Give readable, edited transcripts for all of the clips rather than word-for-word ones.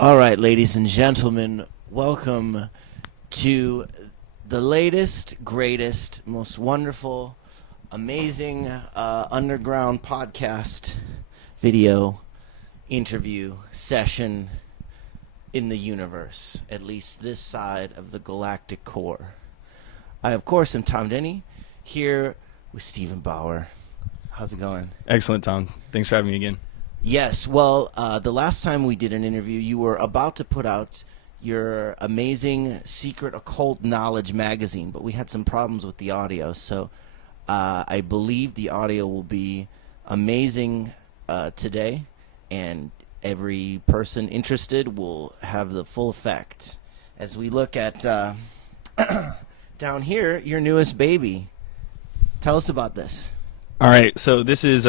All right, ladies and gentlemen, welcome to the latest, greatest, most wonderful, amazing underground podcast video interview session in the universe, at least this side of the galactic core. I, of course, am Tom Denny, here with Stephen Bauer. How's it going? Excellent, Tom. Thanks for having me again. Yes, well, the last time we did an interview, you were about to put out your amazing Secret Occult Knowledge magazine, but we had some problems with the audio, so I believe the audio will be amazing today, and every person interested will have the full effect. As we look at down here, your newest baby. Tell us about this. All right, so this is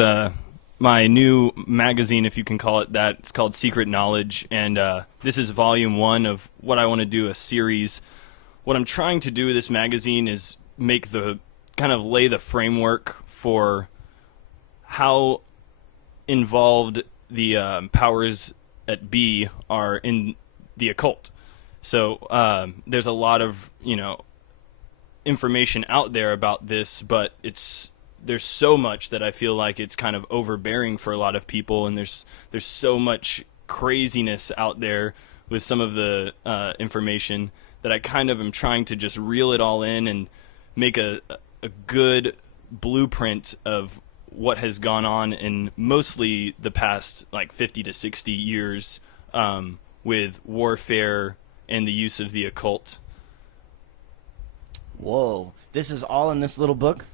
my new magazine, if you can call it that. It's called Secret Knowledge, and this is volume 1 of what I want to do, a series. What I'm trying to do with this magazine is lay the framework for how involved the powers at be are in the occult. So there's a lot of, information out there about this, but there's so much that I feel like it's kind of overbearing for a lot of people, and there's so much craziness out there with some of the information that I kind of am trying to just reel it all in and make a good blueprint of what has gone on in mostly the past 50 to 60 years with warfare and the use of the occult. Whoa, this is all in this little book?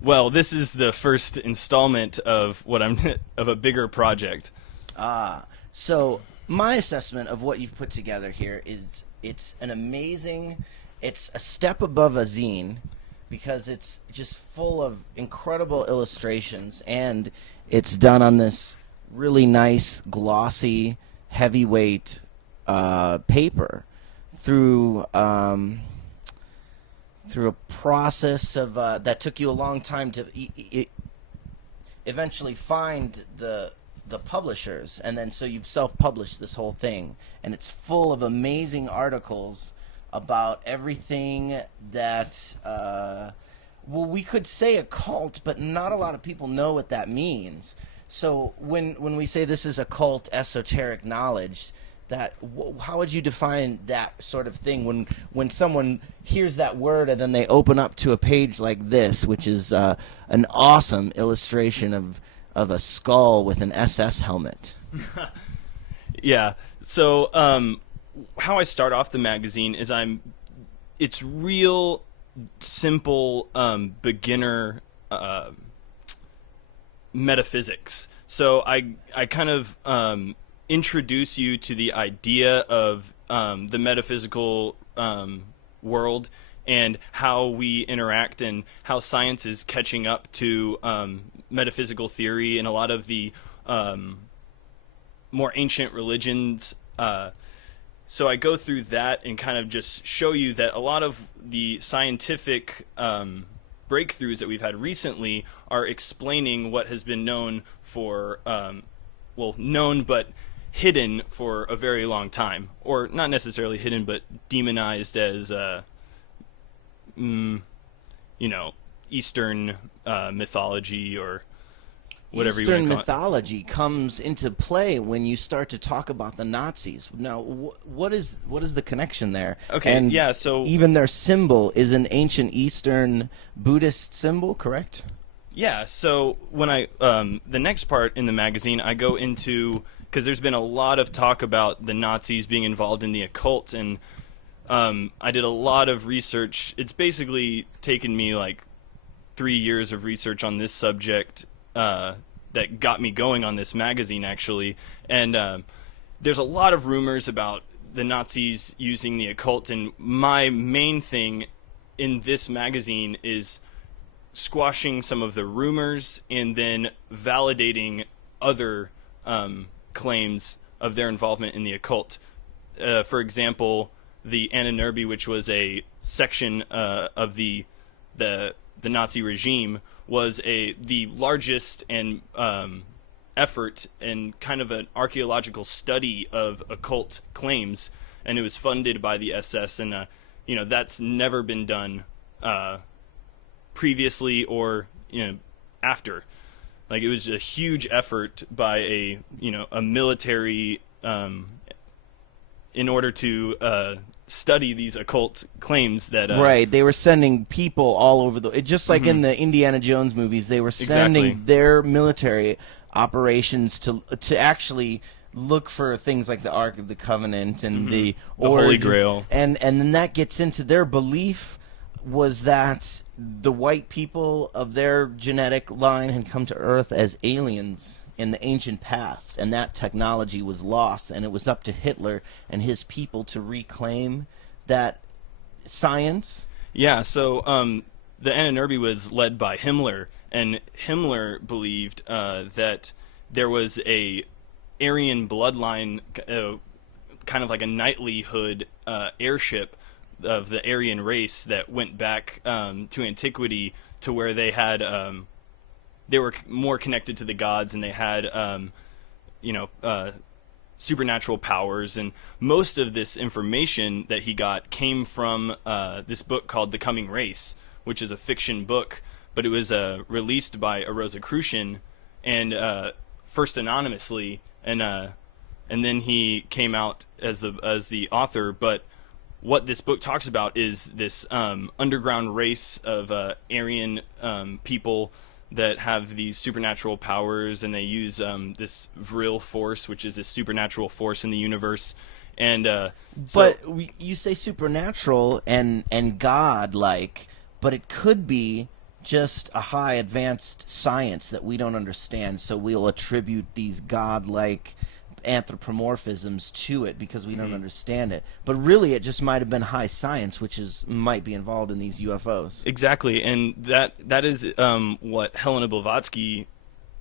Well, this is the first installment of of a bigger project. So my assessment of what you've put together here is it's a step above a zine, because it's just full of incredible illustrations, and it's done on this really nice, glossy, heavyweight paper through a process of that took you a long time to eventually find the publishers, and then so you've self-published this whole thing, and it's full of amazing articles about everything that we could say occult, but not a lot of people know what that means. So when we say this is occult esoteric knowledge, how would you define that sort of thing when someone hears that word and then they open up to a page like this, which is an awesome illustration of a skull with an SS helmet? Yeah. So how I start off the magazine is it's real simple beginner metaphysics. So I kind of introduce you to the idea of the metaphysical world and how we interact, and how science is catching up to metaphysical theory and a lot of the more ancient religions. So I go through that and kind of just show you that a lot of the scientific breakthroughs that we've had recently are explaining what has been known for, known but hidden for a very long time, or not necessarily hidden, but demonized as, Eastern mythology, or whatever Eastern you want to call mythology comes into play when you start to talk about the Nazis. Now, what is the connection there? Okay, and yeah, so even their symbol is an ancient Eastern Buddhist symbol, correct? Yeah, so when the next part in the magazine, I go into, because there's been a lot of talk about the Nazis being involved in the occult, and I did a lot of research. It's basically taken me 3 years of research on this subject that got me going on this magazine, actually. And there's a lot of rumors about the Nazis using the occult, and my main thing in this magazine is squashing some of the rumors and then validating other claims of their involvement in the occult. For example, the Anunnaki, which was a section of the Nazi regime, was the largest and effort and kind of an archaeological study of occult claims, and it was funded by the SS, and that's never been done previously or after. Like, it was a huge effort by a military in order to study these occult claims that right. They were sending people all over just like in the Indiana Jones movies, they were sending their military operations to actually look for things like the Ark of the Covenant and the Holy Grail, and then that gets into their belief was that the white people of their genetic line had come to Earth as aliens in the ancient past, and that technology was lost, and it was up to Hitler and his people to reclaim that science. Yeah, so the Anunnaki was led by Himmler, and Himmler believed that there was a Aryan bloodline, kind of like a knightlyhood airship of the Aryan race that went back to antiquity, to where they had they were more connected to the gods, and they had supernatural powers. And most of this information that he got came from this book called The Coming Race, which is a fiction book, but it was released by a Rosicrucian, and first anonymously, and then he came out as the author. But what this book talks about is this underground race of Aryan people that have these supernatural powers, and they use this vril force, which is this supernatural force in the universe. And but you say supernatural and god-like, but it could be just a high advanced science that we don't understand, so we'll attribute these god-like anthropomorphisms to it because we don't understand it. But really, it just might have been high science, which might be involved in these UFOs. Exactly, and that is what Helena Blavatsky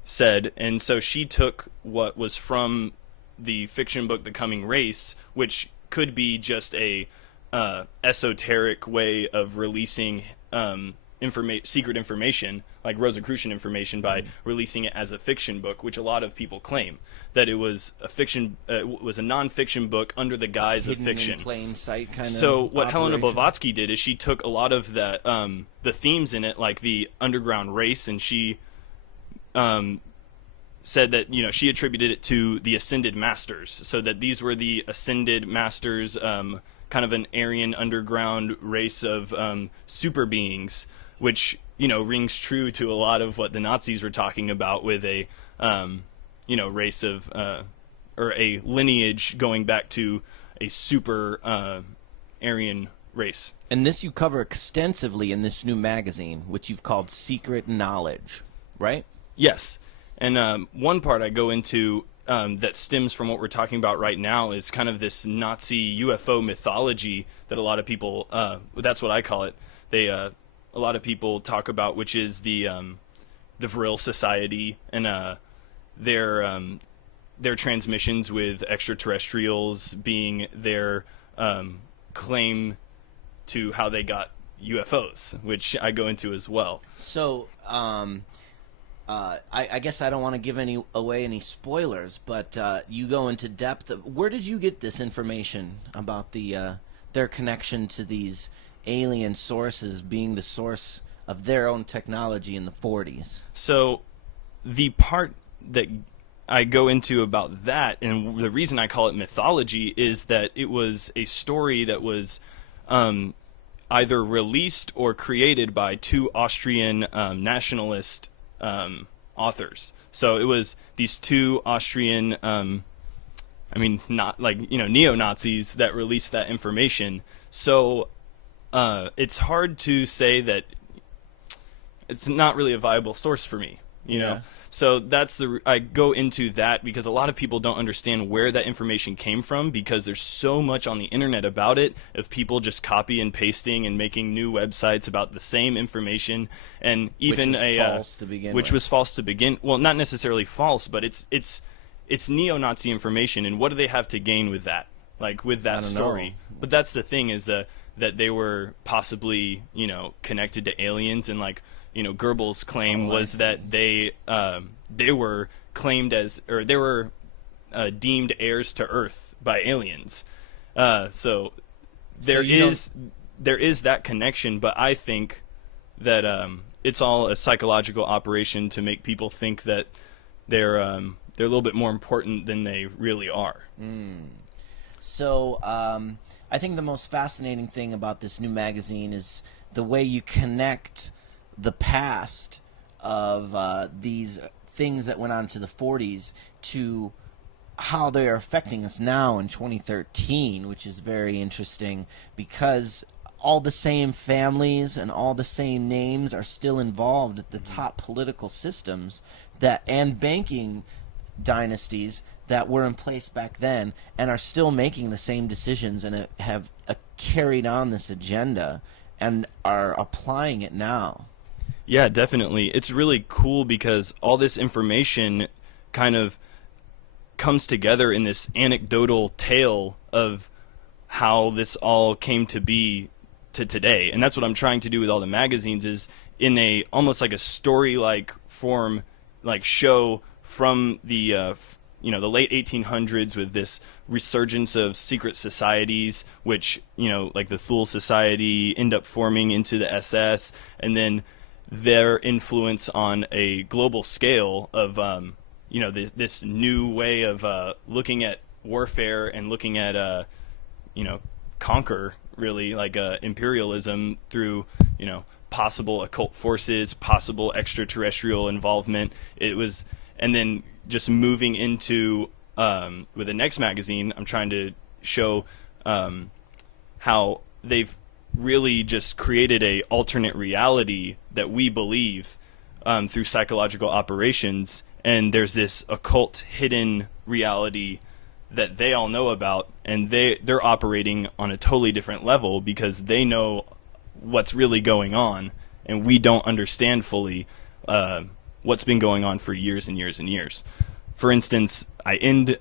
said. And so she took what was from the fiction book The Coming Race, which could be just a esoteric way of releasing secret information, like Rosicrucian information, by releasing it as a fiction book, which a lot of people claim that it was a fiction, was a non-fiction book under the guise hidden of fiction. In plain sight kind of. So what operation. Helena Blavatsky did is she took a lot of that, the themes in it, like the underground race, and she said that she attributed it to the Ascended Masters, so that these were the Ascended Masters, kind of an Aryan underground race of super beings, which rings true to a lot of what the Nazis were talking about with a race of or a lineage going back to a super Aryan race. And this you cover extensively in this new magazine, which you've called Secret Knowledge, right? Yes, and one part I go into that stems from what we're talking about right now is kind of this Nazi UFO mythology that a lot of people, that's what I call it, a lot of people talk about, which is the Vril Society and their transmissions with extraterrestrials being their claim to how they got UFOs, which I go into as well. So, I guess I don't want to give away any spoilers, but you go into depth. Where did you get this information about their connection to these alien sources being the source of their own technology in the 40s? So the part that I go into about that, and the reason I call it mythology, is that it was a story that was either released or created by two Austrian nationalist authors. So it was these two Austrian, not like, neo-Nazis that released that information. So it's hard to say that it's not really a viable source for me, you know? So I go into that because a lot of people don't understand where that information came from, because there's so much on the internet about it, of people just copy and pasting and making new websites about the same information, and even which was false to begin. Well, not necessarily false, but it's neo-Nazi information, and what do they have to gain with that? Like, with that story? But that's the thing, is that they were possibly, connected to aliens, and like, Goebbels' claim was that they were claimed as, or they were deemed heirs to Earth by aliens. So there is that connection, but I think that it's all a psychological operation to make people think that they're a little bit more important than they really are. So I think the most fascinating thing about this new magazine is the way you connect the past of these things that went on to the 40s to how they are affecting us now in 2013, which is very interesting because all the same families and all the same names are still involved at the top political systems and banking dynasties that were in place back then and are still making the same decisions and have carried on this agenda and are applying it now. Yeah, definitely. It's really cool because all this information kind of comes together in this anecdotal tale of how this all came to be to today. And that's what I'm trying to do with all the magazines, is in a almost like a story-like form, like show from the the late 1800s with this resurgence of secret societies, which like the Thule Society end up forming into the SS, and then their influence on a global scale of this new way of looking at warfare and looking at conquer, really, like imperialism through possible occult forces, possible extraterrestrial involvement. And then just moving into with the next magazine, I'm trying to show how they've really just created a alternate reality that we believe through psychological operations, and there's this occult hidden reality that they all know about, and they're operating on a totally different level because they know what's really going on, and we don't understand fully what's been going on for years and years and years. For instance, I end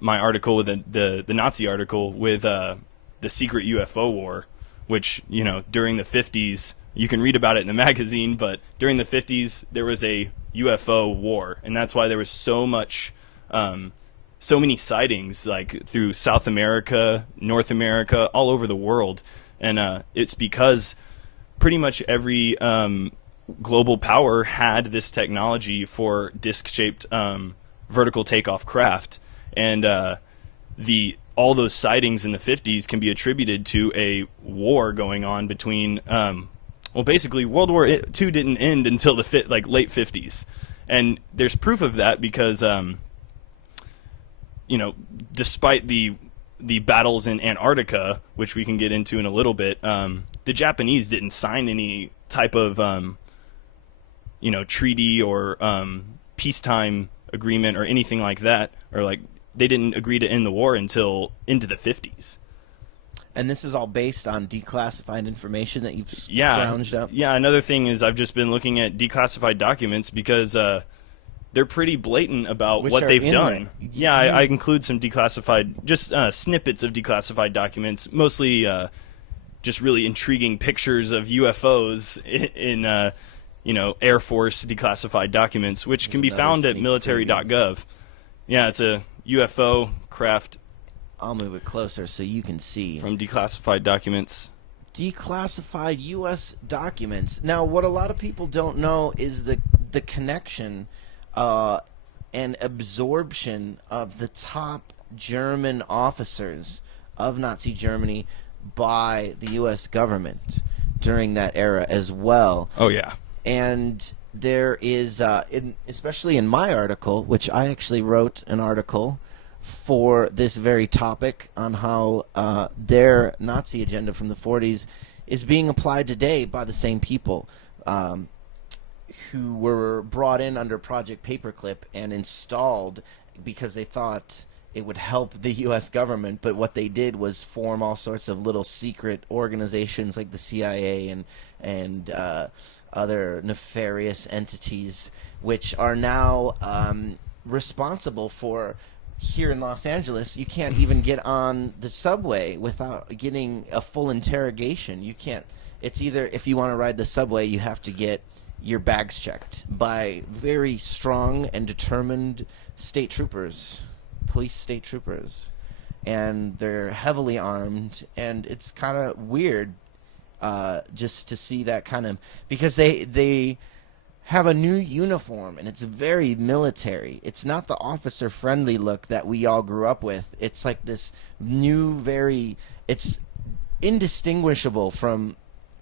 my article with the Nazi article with the Secret Ufo War, which, during the 50s, you can read about it in the magazine, but during the 50s, there was a UFO war, and that's why there was so many sightings, like through South America, North America, all over the world. And it's because pretty much every global power had this technology for disc-shaped vertical takeoff craft, and all those sightings in the 50s can be attributed to a war going on between basically World War II didn't end until the late 50s, and there's proof of that because despite the battles in Antarctica, which we can get into in a little bit, the Japanese didn't sign any type of treaty or peacetime agreement or anything like that, or they didn't agree to end the war until into the 50s. And this is all based on declassified information that you've scrounged up? Yeah, another thing is I've just been looking at declassified documents because they're pretty blatant about what they've done. Yeah, I include some declassified, just snippets of declassified documents, mostly just really intriguing pictures of UFOs in Air Force declassified documents, which can be found at military.gov. Yeah, it's a UFO craft. I'll move it closer so you can see. From declassified documents. Declassified U.S. documents. Now, what a lot of people don't know is the connection and absorption of the top German officers of Nazi Germany by the U.S. government during that era as well. Oh, yeah. And there is, especially in my article, which I actually wrote an article for this very topic on how their Nazi agenda from the 40s is being applied today by the same people who were brought in under Project Paperclip and installed because they thought it would help the U.S. government, but what they did was form all sorts of little secret organizations like the CIA and other nefarious entities, which are now responsible for, here in Los Angeles, you can't even get on the subway without getting a full interrogation. You can't. It's either, if you want to ride the subway, you have to get your bags checked by very strong and determined state troopers, police state troopers, and they're heavily armed, and it's kind of weird just to see that kind of, because they have a new uniform, and it's very military. It's not the officer-friendly look that we all grew up with. It's like this new, it's indistinguishable from,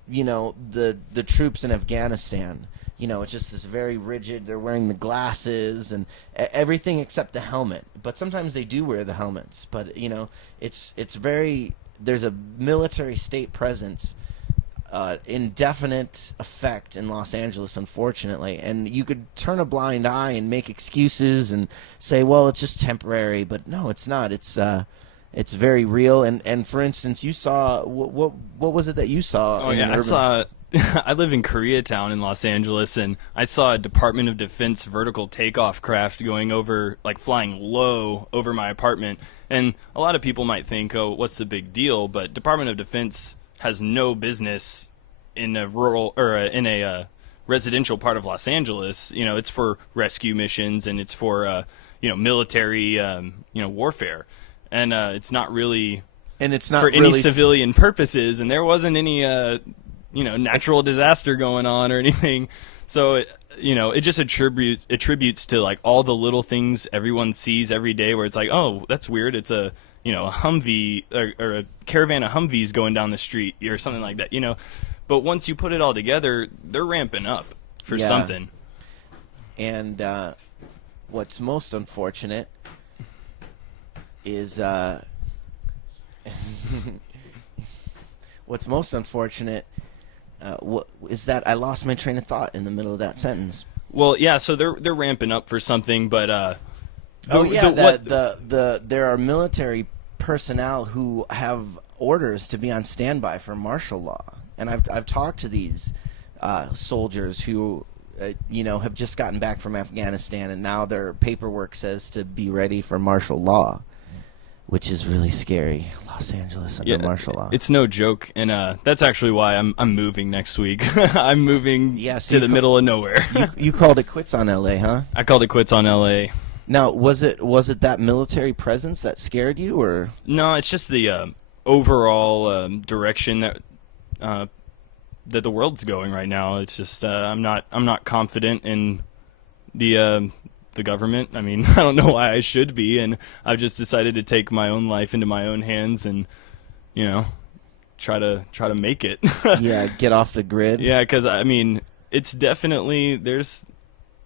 the troops in Afghanistan. It's just this very rigid, they're wearing the glasses and everything except the helmet. But sometimes they do wear the helmets. But, it's very, there's a military state presence indefinite effect in Los Angeles, unfortunately, and you could turn a blind eye and make excuses and say, well, it's just temporary, but no, it's not. It's very real. And for instance, you saw what was it that you saw? Oh yeah, I saw. I live in Koreatown in Los Angeles, and I saw a Department of Defense vertical takeoff craft going over, like flying low over my apartment. And a lot of people might think, oh, what's the big deal? But Department of Defense has no business in a rural or in a residential part of Los Angeles. It's for rescue missions, and it's for military warfare, and it's not really, and it's not for really any civilian purposes. And there wasn't any natural disaster going on or anything. So it just attributes to like all the little things everyone sees every day, where it's like, oh, that's weird. It's a Humvee or a caravan of Humvees going down the street or something like that, But once you put it all together, they're ramping up for something. And what's most unfortunate is is that I lost my train of thought in the middle of that sentence. Well, yeah, so they're ramping up for something, but there are military personnel who have orders to be on standby for martial law, and I've talked to these soldiers who have just gotten back from Afghanistan, and now their paperwork says to be ready for martial law, which is really scary. Los Angeles under martial law. It's no joke, and that's actually why I'm moving next week. I'm moving to the middle of nowhere. You called it quits on LA, huh? I called it quits on LA. Now, was it that military presence that scared you, or? No, it's just the overall direction that the world's going right now. It's just I'm not confident in the government. I mean, I don't know why I should be, and I've just decided to take my own life into my own hands and try to make it. Yeah, get off the grid. Yeah, because I mean, it's definitely there's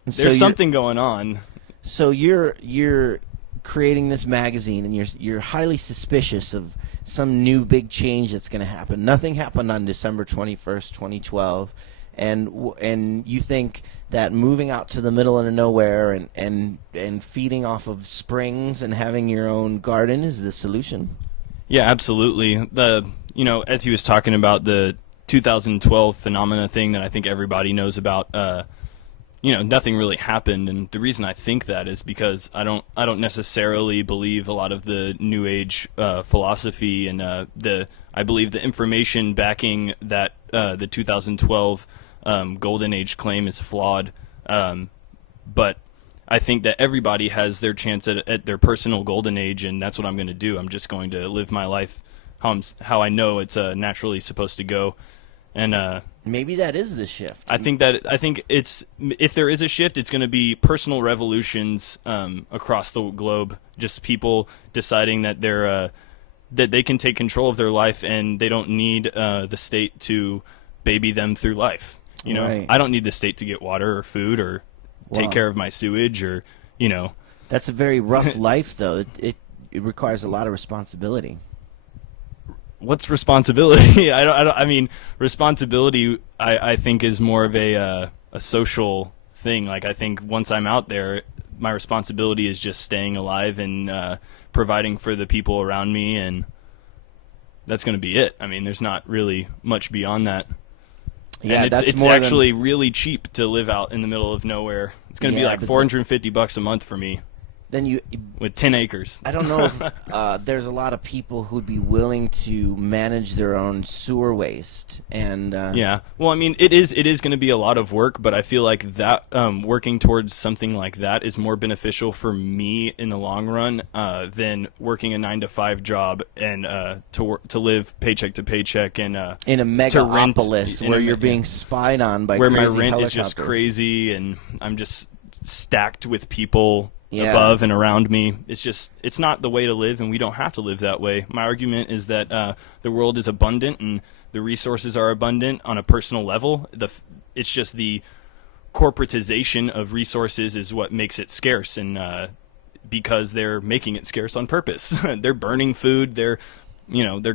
something going on. So you're creating this magazine, and you're highly suspicious of some new big change that's going to happen. Nothing happened on December 21st, 2012, and you think that moving out to the middle of nowhere and feeding off of springs and having your own garden is the solution? Yeah, absolutely. As he was talking about the 2012 phenomena thing that I think everybody knows about, nothing really happened, and the reason I think that is because I don't necessarily believe a lot of the New Age philosophy, and I believe the information backing that the 2012 Golden Age claim is flawed. But I think that everybody has their chance at their personal Golden Age, and that's what I'm going to do. I'm just going to live my life how I know it's naturally supposed to go. And maybe that is the shift. I think it's, if there is a shift, it's going to be personal revolutions across the globe. Just people deciding that that they can take control of their life, and they don't need the state to baby them through life. Right. I don't need the state to get water or food or take care of my sewage or That's a very rough life, though. It requires a lot of responsibility. What's responsibility? I mean, responsibility, I think, is more of a social thing. Like, I think once I'm out there, my responsibility is just staying alive and providing for the people around me, and that's going to be it. I mean, there's not really much beyond that. Yeah, and it's actually really cheap to live out in the middle of nowhere. It's going to be like $450 a month for me. then you with 10 acres. I don't know if there's a lot of people who'd be willing to manage their own sewer waste. And yeah, well, I mean, it is going to be a lot of work, but I feel like that working towards something like that is more beneficial for me in the long run than working a 9-to-5 job and to live paycheck to paycheck and in a megalopolis where you're being spied on by where crazy my rent helicopters. is just crazy and I'm just stacked with people Yeah. above and around me. It's not the way to live, and we don't have to live that way. My argument is that the world is abundant and the resources are abundant on a personal level. It's just the corporatization of resources is what makes it scarce, and because they're making it scarce on purpose. They're burning food. They're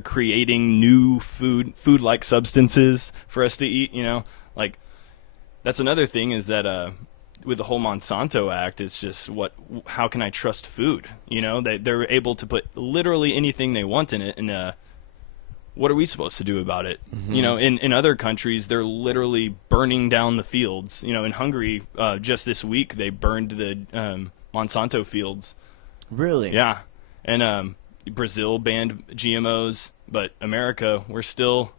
creating new food-like substances for us to eat. Like that's another thing is that. With the whole Monsanto Act, it's just how can I trust food? They're able to put literally anything they want in it, and what are we supposed to do about it? Mm-hmm. In other countries, they're literally burning down the fields. In Hungary, just this week, they burned the Monsanto fields. Really? Yeah. And Brazil banned GMOs, but America, we're still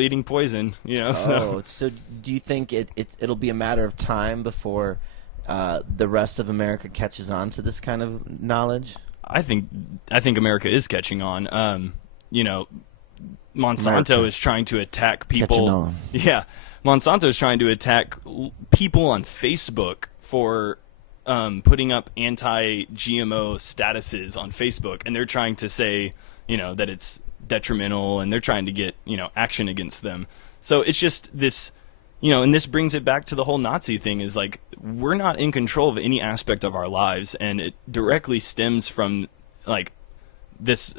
eating poison, So do you think it'll be a matter of time before the rest of America catches on to this kind of knowledge? I think America is catching on. Monsanto America. is trying to attack people. Catching on. Yeah, Monsanto is trying to attack people on Facebook for putting up anti-GMO statuses on Facebook, and they're trying to say, that it's detrimental, and they're trying to get action against them. So it's just this, and this brings it back to the whole Nazi thing, is like we're not in control of any aspect of our lives, and it directly stems from like this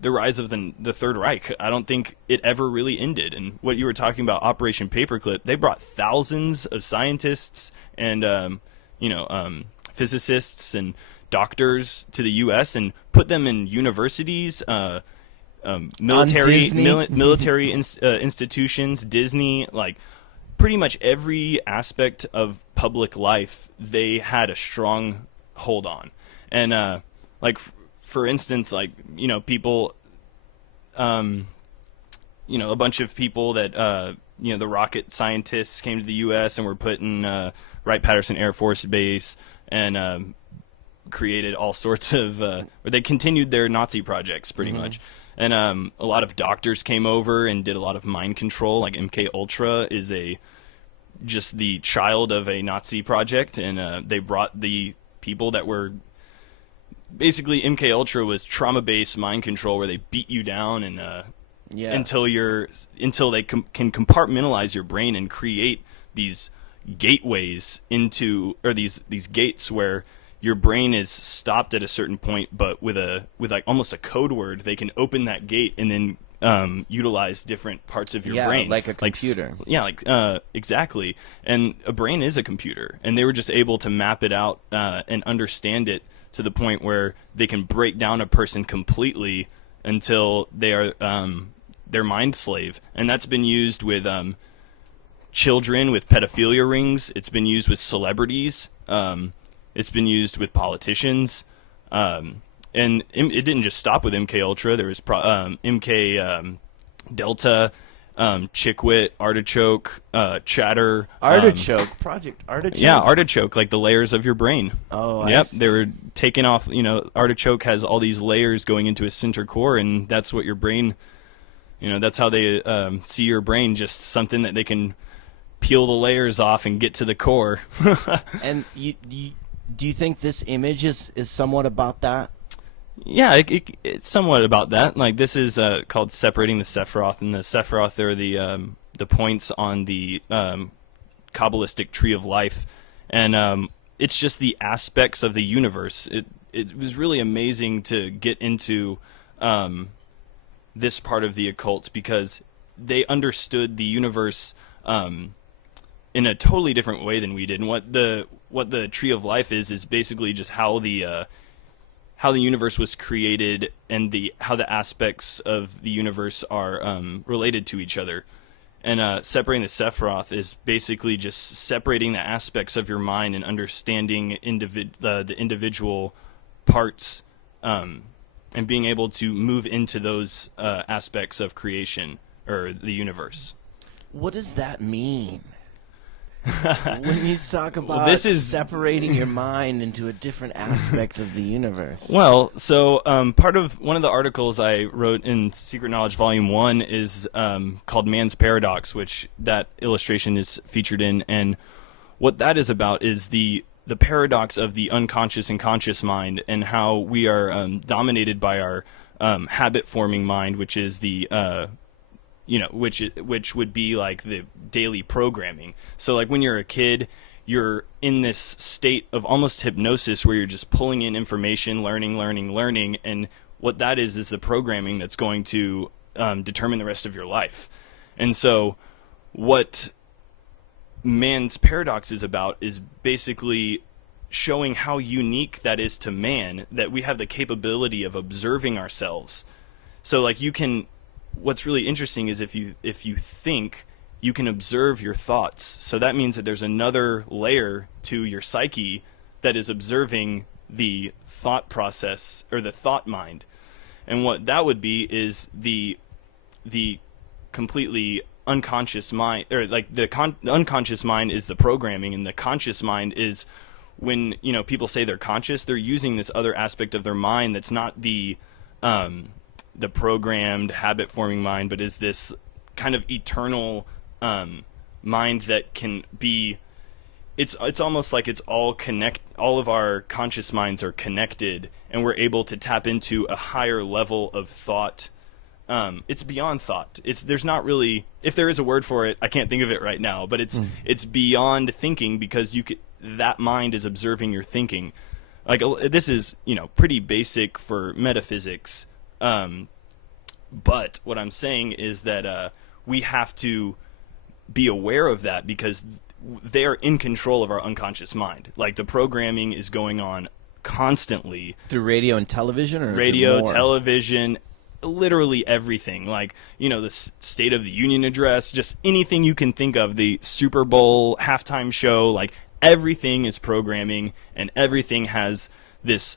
the rise of the Third Reich. I don't think it ever really ended. And what you were talking about, Operation Paperclip, they brought thousands of scientists and physicists and doctors to the U.S. and put them in universities, military institutions, Disney, like pretty much every aspect of public life they had a strong hold on. And for instance, people, a bunch of people that the rocket scientists came to the U.S. and were put in Wright-Patterson Air Force Base and created all sorts of where they continued their Nazi projects pretty much. And a lot of doctors came over and did a lot of mind control. Like MK Ultra is just the child of a Nazi project, and they brought the people that were basically MK Ultra was trauma-based mind control, where they beat you down and until they can compartmentalize your brain and create these gateways into, or these gates where your brain is stopped at a certain point, but with like almost a code word, they can open that gate and then utilize different parts of your brain, like a computer. Exactly. And a brain is a computer, and they were just able to map it out and understand it to the point where they can break down a person completely until they are their mind slave. And that's been used with children with pedophilia rings. It's been used with celebrities. It's been used with politicians, and it didn't just stop with MK Ultra. There was MK Delta, Chickwit, Artichoke, Chatter. Project Artichoke. Yeah, Artichoke, like the layers of your brain. Oh, yep. They were taking off. Artichoke has all these layers going into a center core, and that's what your brain. That's how they see your brain. Just something that they can peel the layers off and get to the core. And do you think this image is somewhat about that? Yeah, it's somewhat about that. Like, this is called Separating the Sephiroth, and the Sephiroth are the points on the Kabbalistic tree of life, and it's just the aspects of the universe. It was really amazing to get into this part of the occult, because they understood the universe in a totally different way than we did. And what the tree of life is basically just how the universe was created, and how the aspects of the universe are related to each other. And separating the Sephiroth is basically just separating the aspects of your mind and understanding the individual parts, and being able to move into those aspects of creation or the universe. What does that mean? When you talk about This is separating your mind into a different aspect of the universe. Well, so one of the articles I wrote in Secret Knowledge Volume 1 is called Man's Paradox, which that illustration is featured in. And what that is about is the paradox of the unconscious and conscious mind, and how we are dominated by our habit-forming mind, which is the which would be like the daily programming. So like when you're a kid, you're in this state of almost hypnosis where you're just pulling in information, learning, and what that is the programming that's going to determine the rest of your life. And so what Man's Paradox is about is basically showing how unique that is to man, that we have the capability of observing ourselves. So like what's really interesting is if you think, you can observe your thoughts. So that means that there's another layer to your psyche that is observing the thought process or the thought mind. And what that would be is the completely unconscious mind, or like the unconscious mind is the programming, and the conscious mind is when people say they're conscious, they're using this other aspect of their mind that's not the programmed habit-forming mind, but is this kind of eternal mind that can be. It's almost like it's all of our conscious minds are connected, and we're able to tap into a higher level of thought. It's beyond thought. There's not really, if there is a word for it, I can't think of it right now, but it's beyond thinking, because that mind is observing your thinking. Like, this is pretty basic for metaphysics. But what I'm saying is that we have to be aware of that, because they're in control of our unconscious mind. Like, the programming is going on constantly Through radio and television, or radio, television, literally everything. Like, the State of the Union address, just anything you can think of, the Super Bowl halftime show, like everything is programming, and everything has this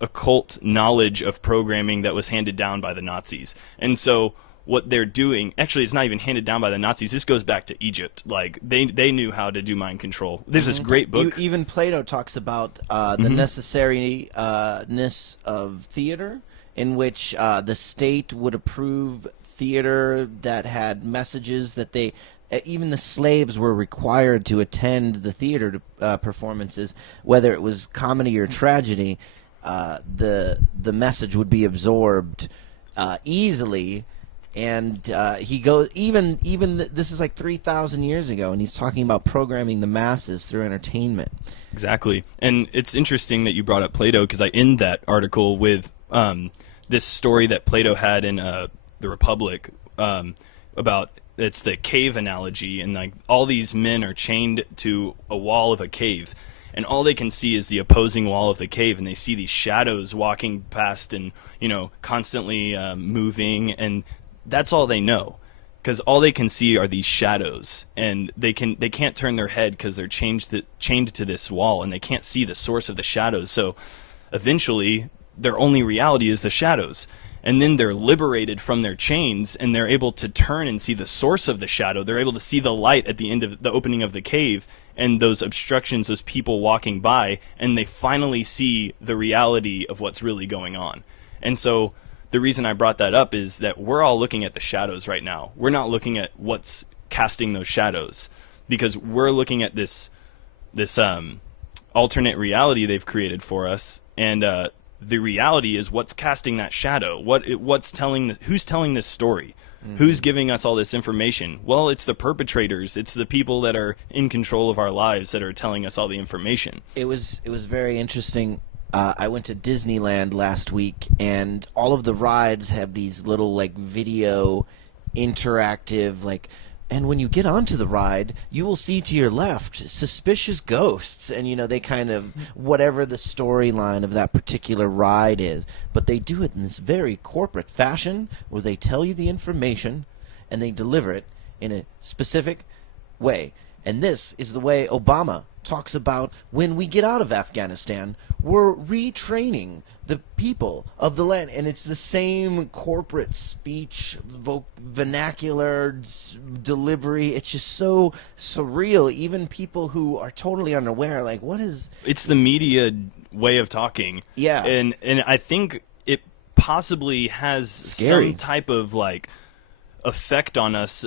occult knowledge of programming that was handed down by the Nazis. And so what they're doing, actually it's not even handed down by the Nazis, this goes back to Egypt. Like, they knew how to do mind control. There's this great book. Even Plato talks about the necessariness of theater, in which the state would approve theater that had messages that even the slaves were required to attend the theater performances, whether it was comedy or tragedy. The message would be absorbed easily, and he goes this is like 3,000 years ago, and he's talking about programming the masses through entertainment. Exactly. And it's interesting that you brought up Plato, because I end that article with this story that Plato had in the Republic about, it's the cave analogy, and like all these men are chained to a wall of a cave, and all they can see is the opposing wall of the cave, and they see these shadows walking past and constantly moving, and that's all they know, because all they can see are these shadows, and they can't turn their head because they're chained to this wall, and they can't see the source of the shadows. So eventually their only reality is the shadows, and then they're liberated from their chains, and they're able to turn and see the source of the shadow. They're able to see the light at the end of the opening of the cave, and those obstructions, those people walking by, and they finally see the reality of what's really going on. And so the reason I brought that up is that we're all looking at the shadows right now. We're not looking at what's casting those shadows, because we're looking at this alternate reality they've created for us, and the reality is what's casting that shadow. Who's telling this story? Mm-hmm. Who's giving us all this information? Well, it's the perpetrators. It's the people that are in control of our lives that are telling us all the information. It was very interesting. I went to Disneyland last week, and all of the rides have these little video interactive and when you get onto the ride, you will see to your left suspicious ghosts, and they kind of, whatever the storyline of that particular ride is, but they do it in this very corporate fashion where they tell you the information, and they deliver it in a specific way. And this is the way Obama talks about when we get out of Afghanistan, we're retraining the people of the land. And it's the same corporate speech, vernacular delivery. It's just so surreal. Even people who are totally unaware, like, what is... It's the media way of talking. Yeah. And I think it possibly has some type of, like, effect on us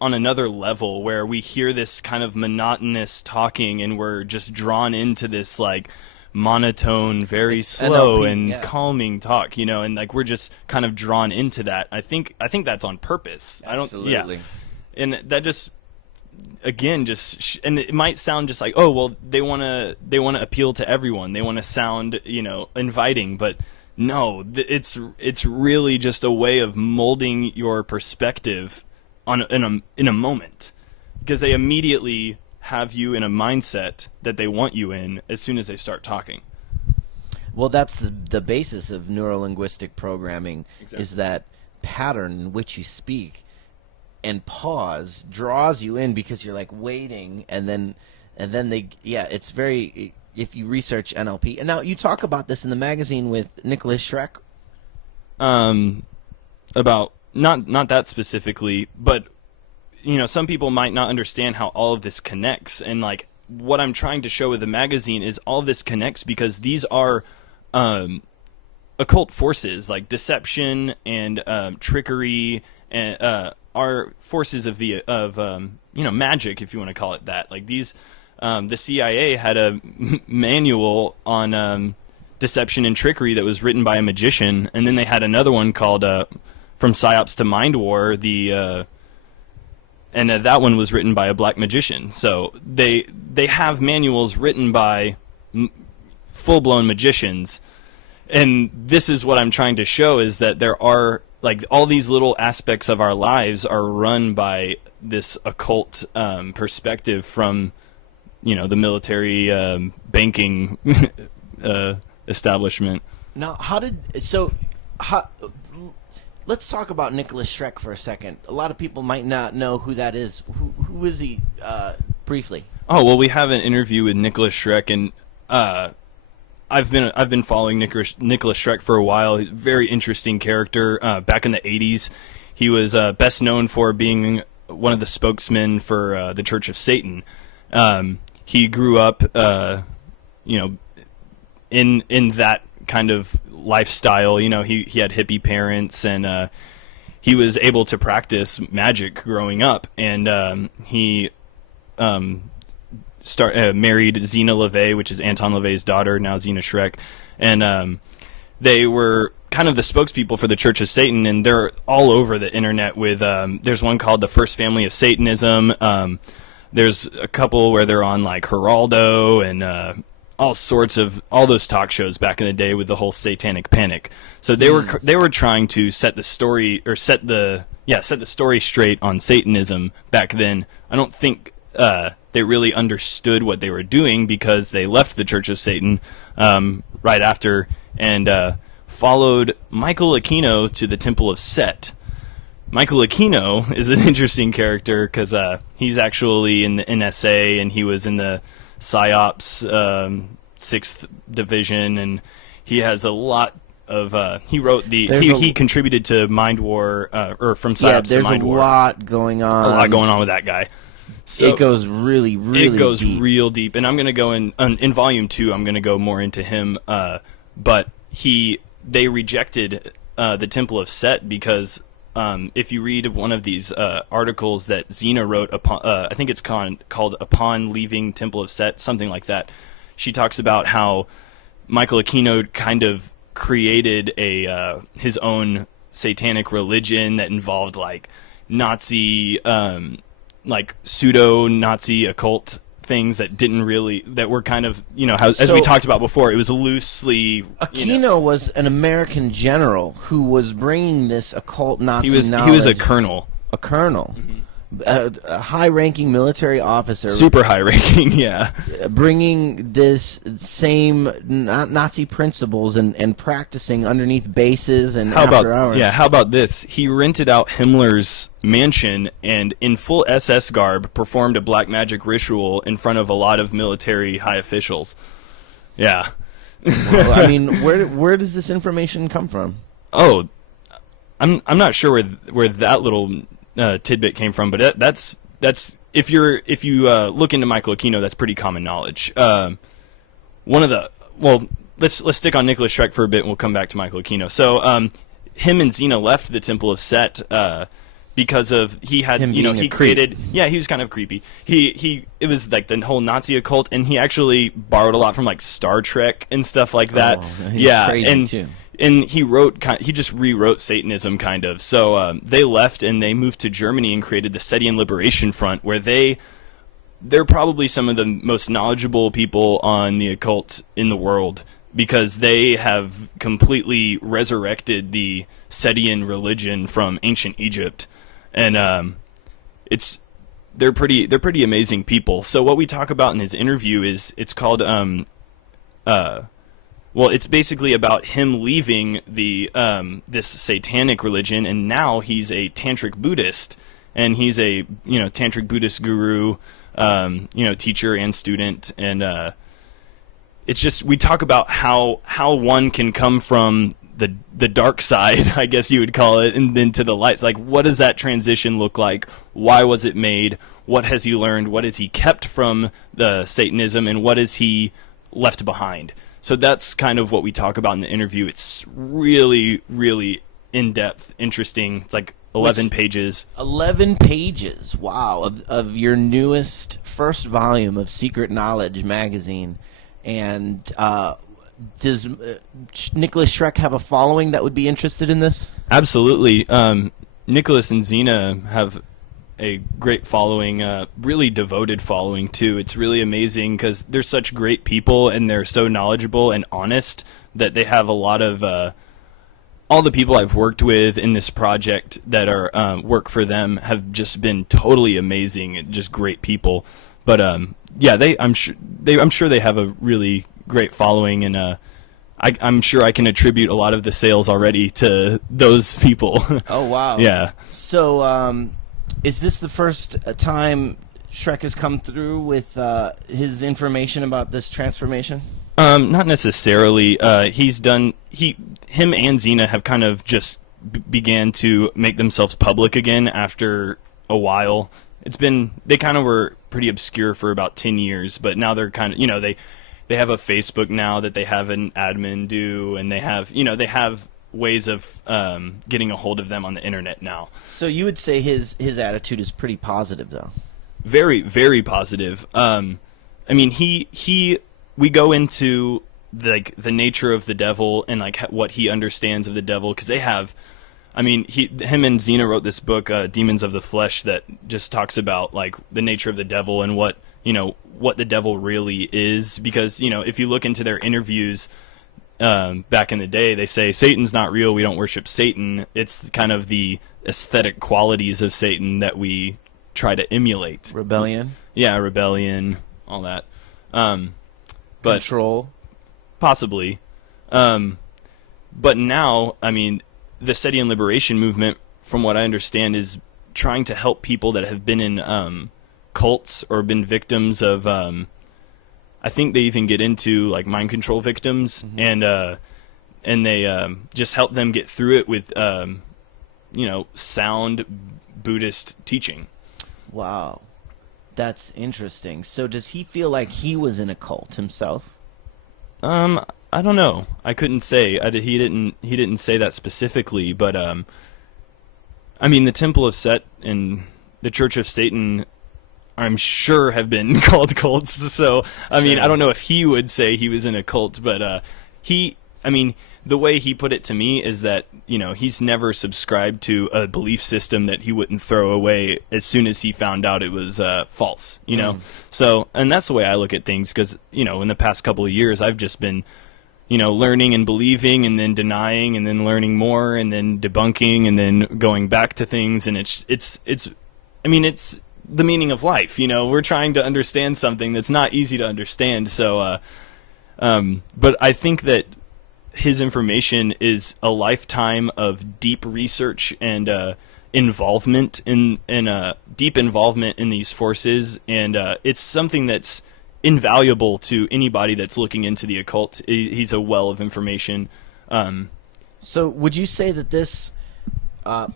on another level, where we hear this kind of monotonous talking and we're just drawn into this, like, monotone, very slow NLP, and calming talk, you know, and like we're just kind of drawn into that. I think that's on purpose. Absolutely. And that just, again, and it might sound just like, oh well, they want to appeal to everyone, they want to sound, you know, inviting, but no, it's really just a way of molding your perspective in a moment, because they immediately have you in a mindset that they want you in as soon as they start talking. Well, that's the basis of neurolinguistic programming. Exactly. Is that pattern in which you speak, and pause draws you in because you're like waiting, and then it's very, if you research NLP. And now you talk about this in the magazine with Nicholas Shrek. About not that specifically, but you know, some people might not understand how all of this connects, and like what I'm trying to show with the magazine is all of this connects because these are occult forces, like deception and trickery, and are forces of magic, if you want to call it that. Like these, the CIA had a manual on deception and trickery that was written by a magician, and then they had another one called From Psyops to Mind War, and that one was written by a black magician. So they have manuals written by full-blown magicians, and this is what I'm trying to show, is that there are, like, all these little aspects of our lives are run by this occult perspective from, you know, the military banking establishment. Now, let's talk about Nicholas Shrek for a second. A lot of people might not know who that is. Who is he, briefly? Oh, well, we have an interview with Nicholas Shrek, and I've been following Nicholas Shrek for a while. He's a very interesting character. Back in the 80s, he was best known for being one of the spokesmen for the Church of Satan. He grew up, you know, in that kind of lifestyle. You know, he had hippie parents, and he was able to practice magic growing up, and he married Xena LaVey, which is Anton LaVey's daughter, now Xena Shrek, and they were kind of the spokespeople for the Church of Satan, and they're all over the internet with there's one called the First Family of Satanism. There's a couple where they're on, like, Geraldo and all sorts of all those talk shows back in the day with the whole satanic panic. So they were trying to set the story straight on Satanism back then. I don't think they really understood what they were doing, because they left the Church of Satan right after and followed Michael Aquino to the Temple of Set. Michael Aquino is an interesting character because he's actually in the NSA, and he was in the PSYOPs 6th Division, and he has a lot of he wrote he contributed to Mind War, or From PSYOPs to Mind War. There's a lot going on. A lot going on with that guy. So it goes really deep. Real deep, and I'm going to go in volume 2. I'm going to go more into him, but they rejected the Temple of Set because if you read one of these articles that Xena wrote, I think it's called Upon Leaving Temple of Set, something like that, she talks about how Michael Aquino kind of created his own satanic religion that involved, like, Nazi, like pseudo-Nazi occult things that were kind of, you know, as we talked about before, it was loosely... Aquino was an American general who was bringing this occult Nazi knowledge. He was a colonel. A colonel. Mm-hmm. a high-ranking military officer, super high ranking, yeah, bringing this same Nazi principles and practicing underneath bases and after hours. Yeah, how about this? He rented out Himmler's mansion and, in full SS garb, performed a black magic ritual in front of a lot of military high officials. Yeah. Well, I mean, where does this information come from? Oh, I'm not sure where that little tidbit came from, but that's if you look into Michael Aquino, that's pretty common knowledge. Let's stick on Nicholas Shrek for a bit, and we'll come back to Michael Aquino. So him and Xena left the Temple of Set because of he created he was kind of creepy. It was like the whole Nazi occult, and he actually borrowed a lot from like Star Trek and stuff like that. He's crazy too. And he just rewrote Satanism kind of. So they left and they moved to Germany and created the Setian Liberation Front, where they're probably some of the most knowledgeable people on the occult in the world, because they have completely resurrected the Setian religion from ancient Egypt, and they're pretty amazing people. So what we talk about in his interview it's called it's basically about him leaving the this satanic religion, and now he's a tantric Buddhist, and he's a tantric Buddhist guru, teacher and student, and it's just, we talk about how one can come from the dark side, I guess you would call it, and then to the light. It's like, what does that transition look like? Why was it made? What has he learned? What has he kept from the Satanism, and what has he left behind? So that's kind of what we talk about in the interview. It's really, really in-depth, interesting. It's like 11 pages. 11 pages, wow, of your newest first volume of Secret Knowledge magazine. And does Nicholas Shrek have a following that would be interested in this? Absolutely. Nicholas and Xena have a great following, really devoted following too. It's really amazing because they're such great people, and they're so knowledgeable and honest that they have a lot of all the people I've worked with in this project that are work for them have just been totally amazing and just great people. But I'm sure they have a really great following, and I'm sure I can attribute a lot of the sales already to those people. Oh wow. Yeah. So is this the first time Shrek has come through with his information about this transformation? Not necessarily. Him and Xena have kind of just began to make themselves public again after a while. They kind of were pretty obscure for about 10 years, but now they're kind of, they have a Facebook now that they have an admin do, and they have ways of getting a hold of them on the internet now. So you would say his attitude is pretty positive, though? Very, very positive. I mean, we go into the nature of the devil and like what he understands of the devil, because they have, I mean, him and Xena wrote this book, Demons of the Flesh, that just talks about like the nature of the devil and what the devil really is. Because if you look into their interviews back in the day, they say Satan's not real, we don't worship Satan. It's kind of the aesthetic qualities of Satan that we try to emulate. Rebellion? Yeah, rebellion, all that. But control? Possibly. But now, I mean, the Setian Liberation Movement, from what I understand, is trying to help people that have been in cults or been victims of I think they even get into like mind control victims, mm-hmm. and they just help them get through it with sound Buddhist teaching. Wow, that's interesting. So does he feel like he was in a cult himself? I don't know. I couldn't say. He didn't say that specifically, but I mean, the Temple of Set and the Church of Satan, I'm sure, have been called cults. So, I mean, I don't know if he would say he was in a cult, but I mean, the way he put it to me is that, he's never subscribed to a belief system that he wouldn't throw away as soon as he found out it was false, So, and that's the way I look at things, because, in the past couple of years, I've just been, learning and believing, and then denying, and then learning more, and then debunking, and then going back to things, and it's I mean, it's the meaning of life. We're trying to understand something that's not easy to understand. So, but I think that his information is a lifetime of deep research and involvement in deep involvement in these forces, and it's something that's invaluable to anybody that's looking into the occult. He's a well of information. So would you say that this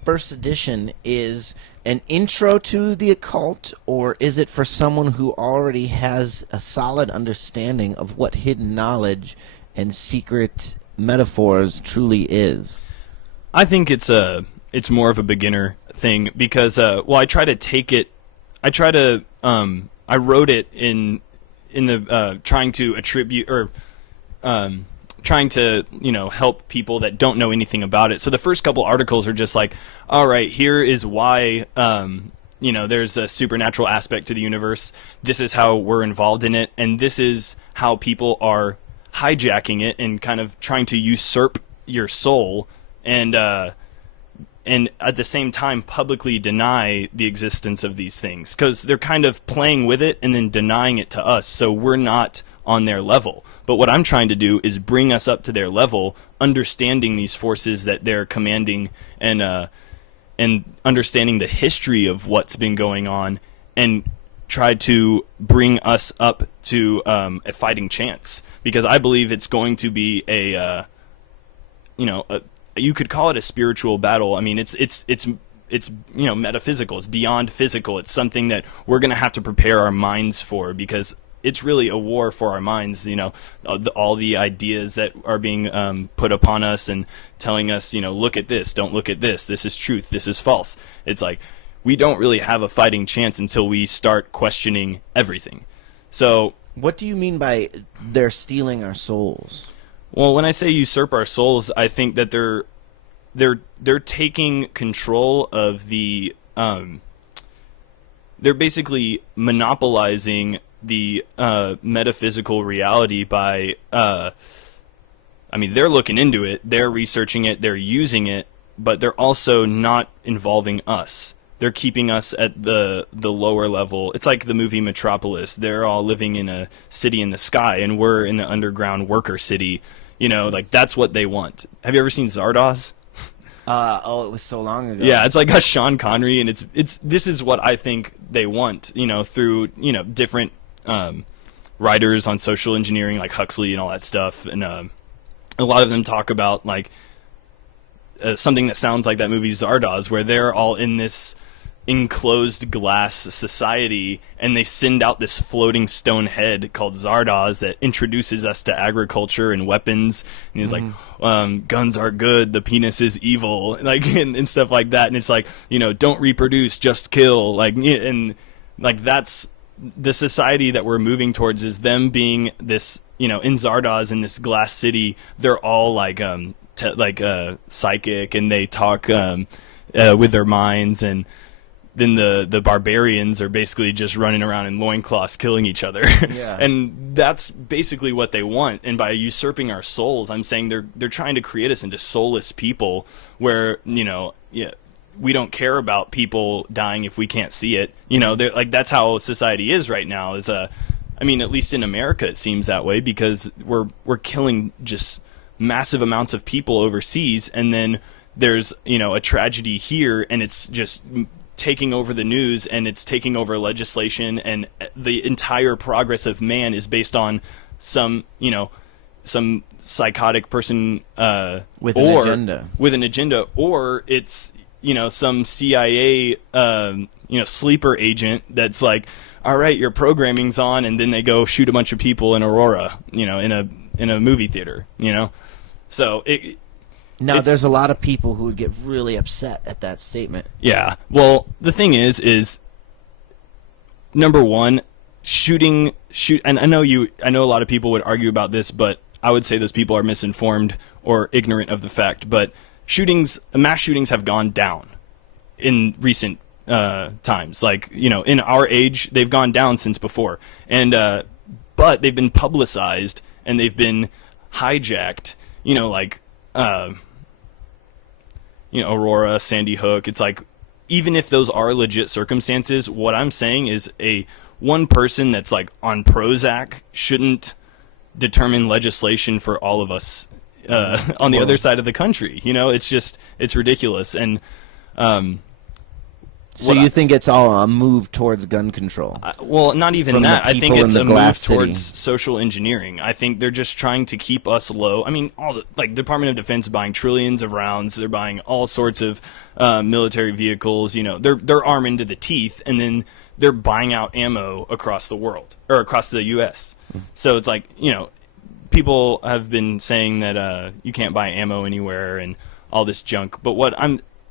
first edition is an intro to the occult, or is it for someone who already has a solid understanding of what hidden knowledge and secret metaphors truly is? I think it's more of a beginner thing because I try to take it. I wrote it in the trying to attribute or trying to help people that don't know anything about it. So the first couple articles are just like, all right, here is why there's a supernatural aspect to the universe. This is how we're involved in it, and this is how people are hijacking it and kind of trying to usurp your soul and at the same time publicly deny the existence of these things, because they're kind of playing with it and then denying it to us, so we're not on their level. But what I'm trying to do is bring us up to their level, understanding these forces that they're commanding, and understanding the history of what's been going on, and try to bring us up to a fighting chance, because I believe it's going to be you could call it a spiritual battle. I mean, it's metaphysical. It's beyond physical. It's something that we're going to have to prepare our minds for, because it's really a war for our minds. All the ideas that are being put upon us and telling us, look at this, don't look at this. This is truth. This is false. It's like we don't really have a fighting chance until we start questioning everything. So, what do you mean by they're stealing our souls? Well, when I say usurp our souls, I think that they're taking control of the they're basically monopolizing the metaphysical reality by they're looking into it, they're researching it, they're using it, but they're also not involving us. They're keeping us at the lower level. It's like the movie Metropolis. They're all living in a city in the sky, and we're in the underground worker city. That's what they want. Have you ever seen Zardoz? It was so long ago. Yeah, it's like a Sean Connery, and this is what I think they want, through, different writers on social engineering like Huxley and all that stuff. And a lot of them talk about something that sounds like that movie Zardoz, where they're all in this enclosed glass society, and they send out this floating stone head called Zardoz that introduces us to agriculture and weapons, and he's like, guns are good, the penis is evil, and stuff like that. And it's like, don't reproduce, just kill, and that's the society that we're moving towards, is them being this, in Zardoz, in this glass city, they're all psychic, and they talk with their minds, and then the barbarians are basically just running around in loincloths killing each other. Yeah. And that's basically what they want. And by usurping our souls, I'm saying they're trying to create us into soulless people where, we don't care about people dying if we can't see it. That's how society is right now. At least in America it seems that way, because we're killing just massive amounts of people overseas, and then there's a tragedy here, and it's just taking over the news, and it's taking over legislation, and the entire progress of man is based on some psychotic person with an agenda, or it's some CIA sleeper agent that's like, all right, your programming's on, and then they go shoot a bunch of people in Aurora, in a movie theater, So there's a lot of people who would get really upset at that statement. Yeah. Well, the thing is number one, and I know a lot of people would argue about this, but I would say those people are misinformed or ignorant of the fact. But mass shootings have gone down in recent times. In our age, they've gone down since before. And but they've been publicized, and they've been hijacked, Aurora, Sandy Hook. It's like even if those are legit circumstances, what I'm saying is one person that's like on Prozac shouldn't determine legislation for all of us on the other side of the country. You know, it's ridiculous. And so you think it's all a move towards gun control? Well, not even From that. the I think people it's in a the glass move towards city. social engineering. I think they're just trying to keep us low. I mean, Department of Defense is buying trillions of rounds. They're buying all sorts of military vehicles. You know, they're arming to the teeth, and then they're buying out ammo across the world or across the U.S. So it's like, you know, people have been saying that you can't buy ammo anywhere and all this junk. But what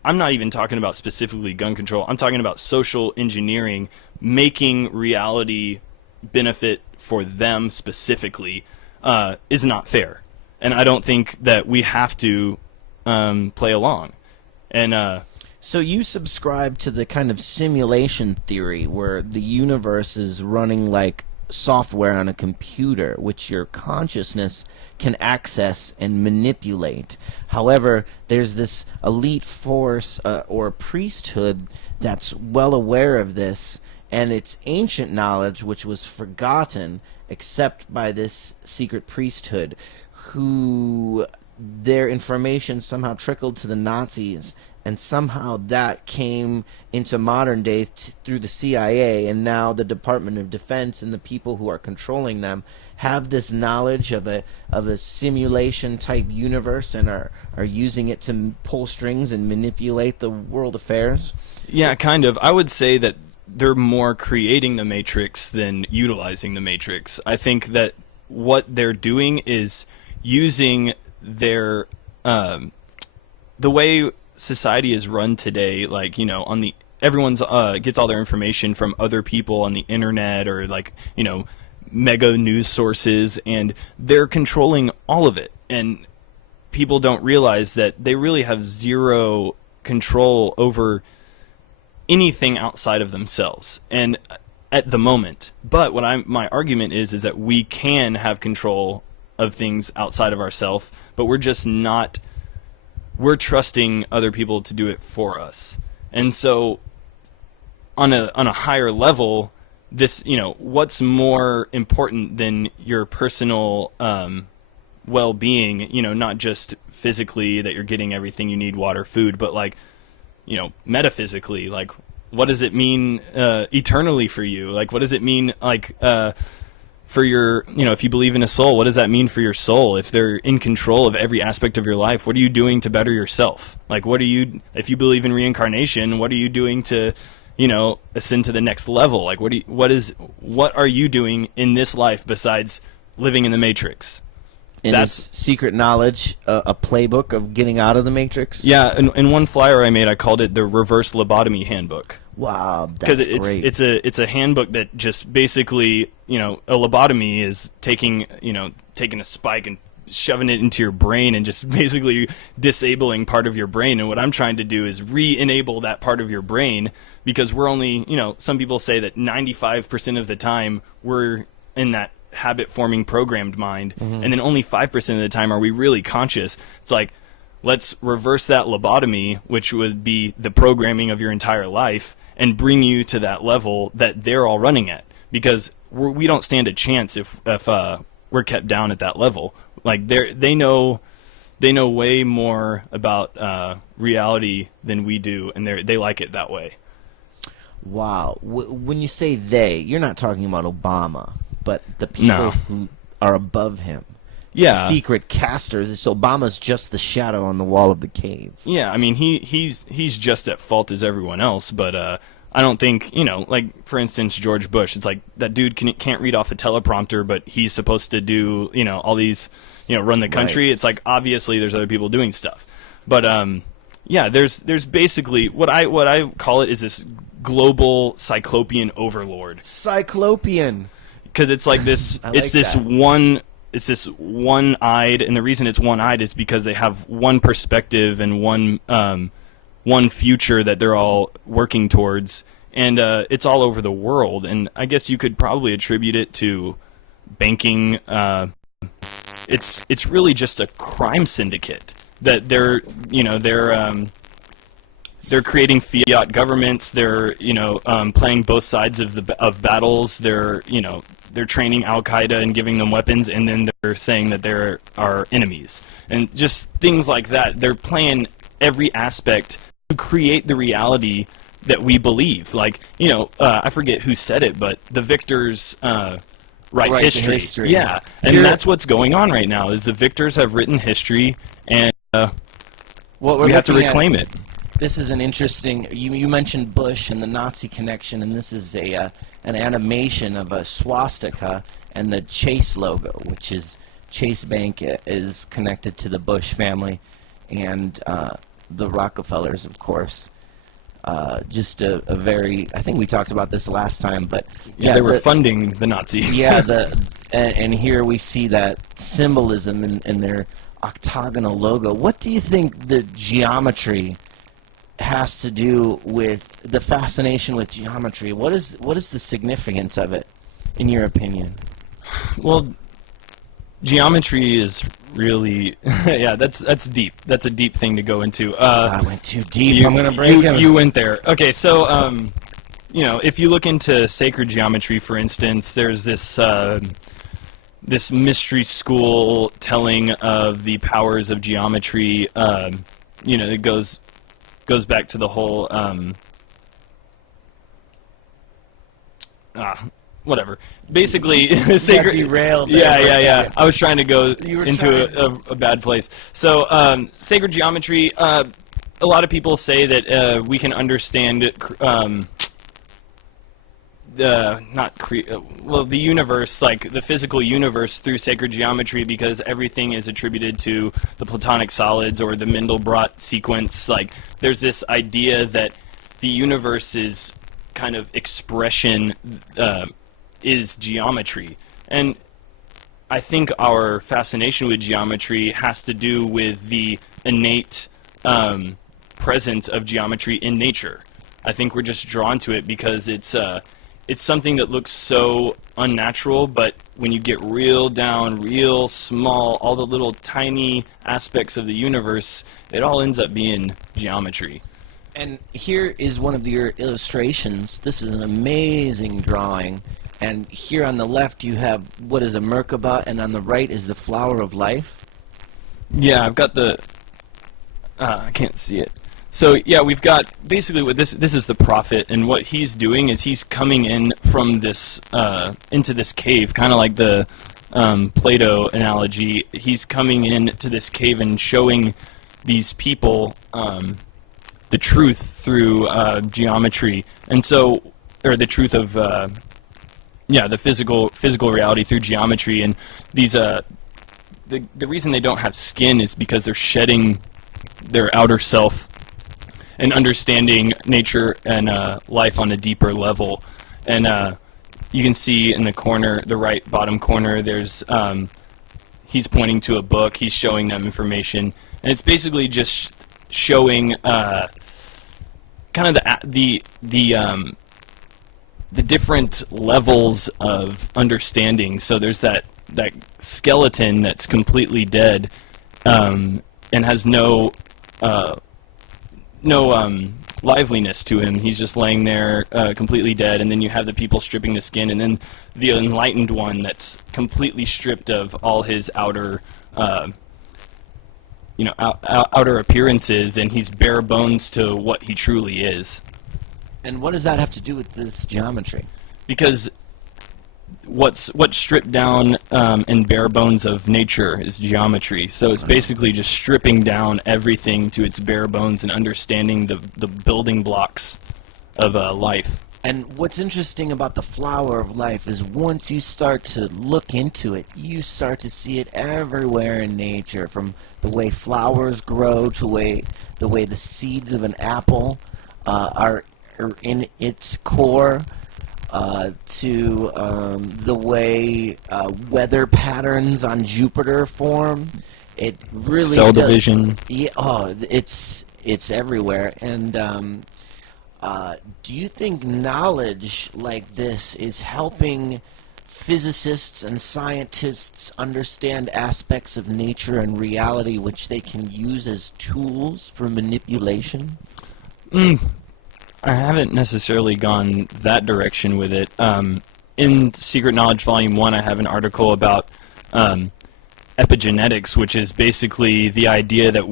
I'm not even talking about specifically gun control. I'm talking about social engineering, making reality benefit for them specifically is not fair. And I don't think that we have to play along. And so you subscribe to the kind of simulation theory where the universe is running like software on a computer, which your consciousness can access and manipulate. However, there's this elite force or priesthood that's well aware of this, and it's ancient knowledge which was forgotten except by this secret priesthood, who their information somehow trickled to the Nazis, and somehow that came into modern day through the CIA, and now the Department of Defense and the people who are controlling them have this knowledge of a simulation type universe and are using it to pull strings and manipulate the world affairs. yeah, kind of. I would say that they're more creating the Matrix than utilizing the Matrix. I think that what they're doing is using their the way society is run today, like, you know, everyone's gets all their information from other people on the internet or, like, you know, mega news sources, and they're controlling all of it. And people don't realize that they really have zero control over anything outside of themselves, and at the moment. But what my argument is that we can have control of things outside of ourselves, but we're just not. We're trusting other people to do it for us. And so on a higher level, this, you know, what's more important than your personal well-being, you know, not just physically that you're getting everything you need, water, food, but, like, you know, metaphysically, like, what does it mean eternally for you? Like, what does it mean, like, for your, you know, if you believe in a soul, what does that mean for your soul? If they're in control of every aspect of your life, what are you doing to better yourself? Like, if you believe in reincarnation, what are you doing to, you know, ascend to the next level? Like, what are you doing in this life besides living in the Matrix? And is secret knowledge a playbook of getting out of the Matrix? Yeah, in one flyer I made, I called it the Reverse Lobotomy Handbook. Wow, that's great. It's a handbook that just basically, you know, a lobotomy is taking a spike and shoving it into your brain and just basically disabling part of your brain. And what I'm trying to do is re-enable that part of your brain, because we're only, you know, some people say that 95% of the time we're in that habit-forming programmed mind, and then only 5% of the time are we really conscious. It's like, let's reverse that lobotomy, which would be the programming of your entire life, and bring you to that level that they're all running at, because we don't stand a chance if we're kept down at that level. Like, they know way more about reality than we do, and they like it that way. Wow. When you say they, you're not talking about Obama, but the people who are above him. Yeah. Secret casters. So Obama's just the shadow on the wall of the cave. Yeah, I mean, he's just at fault as everyone else, but I don't think, you know, like, for instance, George Bush, it's like that dude can't read off a teleprompter, but he's supposed to do, you know, all these, you know, run the country. Right. It's like, obviously there's other people doing stuff. But yeah, there's basically what I call it is this global cyclopean overlord. Cyclopean. Because it's like this it's this one-eyed, and the reason it's one-eyed is because they have one perspective and one future that they're all working towards, and it's all over the world. And I guess you could probably attribute it to banking. It's really just a crime syndicate that they're they're creating fiat governments. They're playing both sides of battles. They're they're training Al Qaeda and giving them weapons, and then they're saying that they're our enemies, and just things like that. They're playing every aspect to create the reality that we believe. Like I forget who said it, but the victors write history. Yeah, and that's what's going on right now. Is the victors have written history, and we have to reclaim it. This is an interesting. You mentioned Bush and the Nazi connection, and this is an animation of a swastika and the Chase logo, which is Chase Bank is connected to the Bush family, and the Rockefellers, of course. Just a very. I think we talked about this last time, but yeah, they were funding the Nazis. Yeah, and here we see that symbolism in their octagonal logo. What do you think the geometry has to do with the fascination with geometry? What is the significance of it, in your opinion? Well, geometry is really yeah, that's deep. That's a deep thing to go into. I went too deep. I'm gonna break it. You went there. Okay, so if you look into sacred geometry, for instance, there's this this mystery school telling of the powers of geometry. It goes back to the whole whatever. Basically, sacred. Derailed. Yeah. I was trying to go into a bad place. So, sacred geometry. A lot of people say that we can understand the universe, like the physical universe, through sacred geometry, because everything is attributed to the Platonic solids or the Mandelbrot sequence. Like, there's this idea that the universe's kind of expression is geometry. And I think our fascination with geometry has to do with the innate presence of geometry in nature. I think we're just drawn to it because it's something that looks so unnatural, but when you get real down, real small, all the little tiny aspects of the universe, it all ends up being geometry. And here is one of your illustrations. This is an amazing drawing. And here on the left you have what is a Merkaba, and on the right is the flower of life. Yeah, I've got the... I can't see it. So yeah, we've got basically what this is the prophet, and what he's doing is he's coming in from this into this cave, kind of like the Plato analogy. He's coming into this cave and showing these people the truth through geometry, and so, or the truth of the physical reality through geometry. And these the reason they don't have skin is because they're shedding their outer self and understanding nature and life on a deeper level. And you can see in the corner, the right bottom corner, there's he's pointing to a book. He's showing them information, and it's basically just showing kind of the different levels of understanding. So there's that skeleton that's completely dead and has no liveliness to him. He's just laying there completely dead, and then you have the people stripping the skin, and then the enlightened one that's completely stripped of all his outer outer appearances, and he's bare bones to what he truly is. And what does that have to do with this geometry? Because what's stripped down and bare bones of nature is geometry. So it's basically just stripping down everything to its bare bones and understanding the building blocks of life. And what's interesting about the flower of life is once you start to look into it, you start to see it everywhere in nature, from the way flowers grow to the way the seeds of an apple are in its core, to the way weather patterns on Jupiter form. It really cell division. Yeah, it's everywhere. And do you think knowledge like this is helping physicists and scientists understand aspects of nature and reality which they can use as tools for manipulation? I haven't necessarily gone that direction with it. In Secret Knowledge Volume 1, I have an article about epigenetics, which is basically the idea that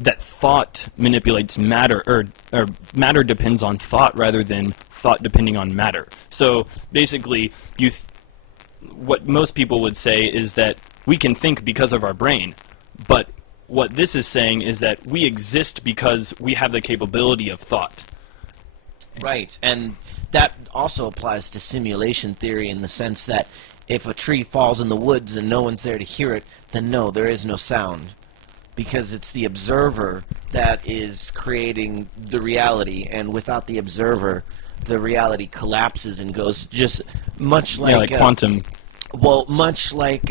that thought manipulates matter, or matter depends on thought rather than thought depending on matter. So basically, what most people would say is that we can think because of our brain, but what this is saying is that we exist because we have the capability of thought. Right, and that also applies to simulation theory in the sense that if a tree falls in the woods and no one's there to hear it, then no, there is no sound. Because it's the observer that is creating the reality, and without the observer, the reality collapses and goes just much like... Yeah, like quantum. Well, much like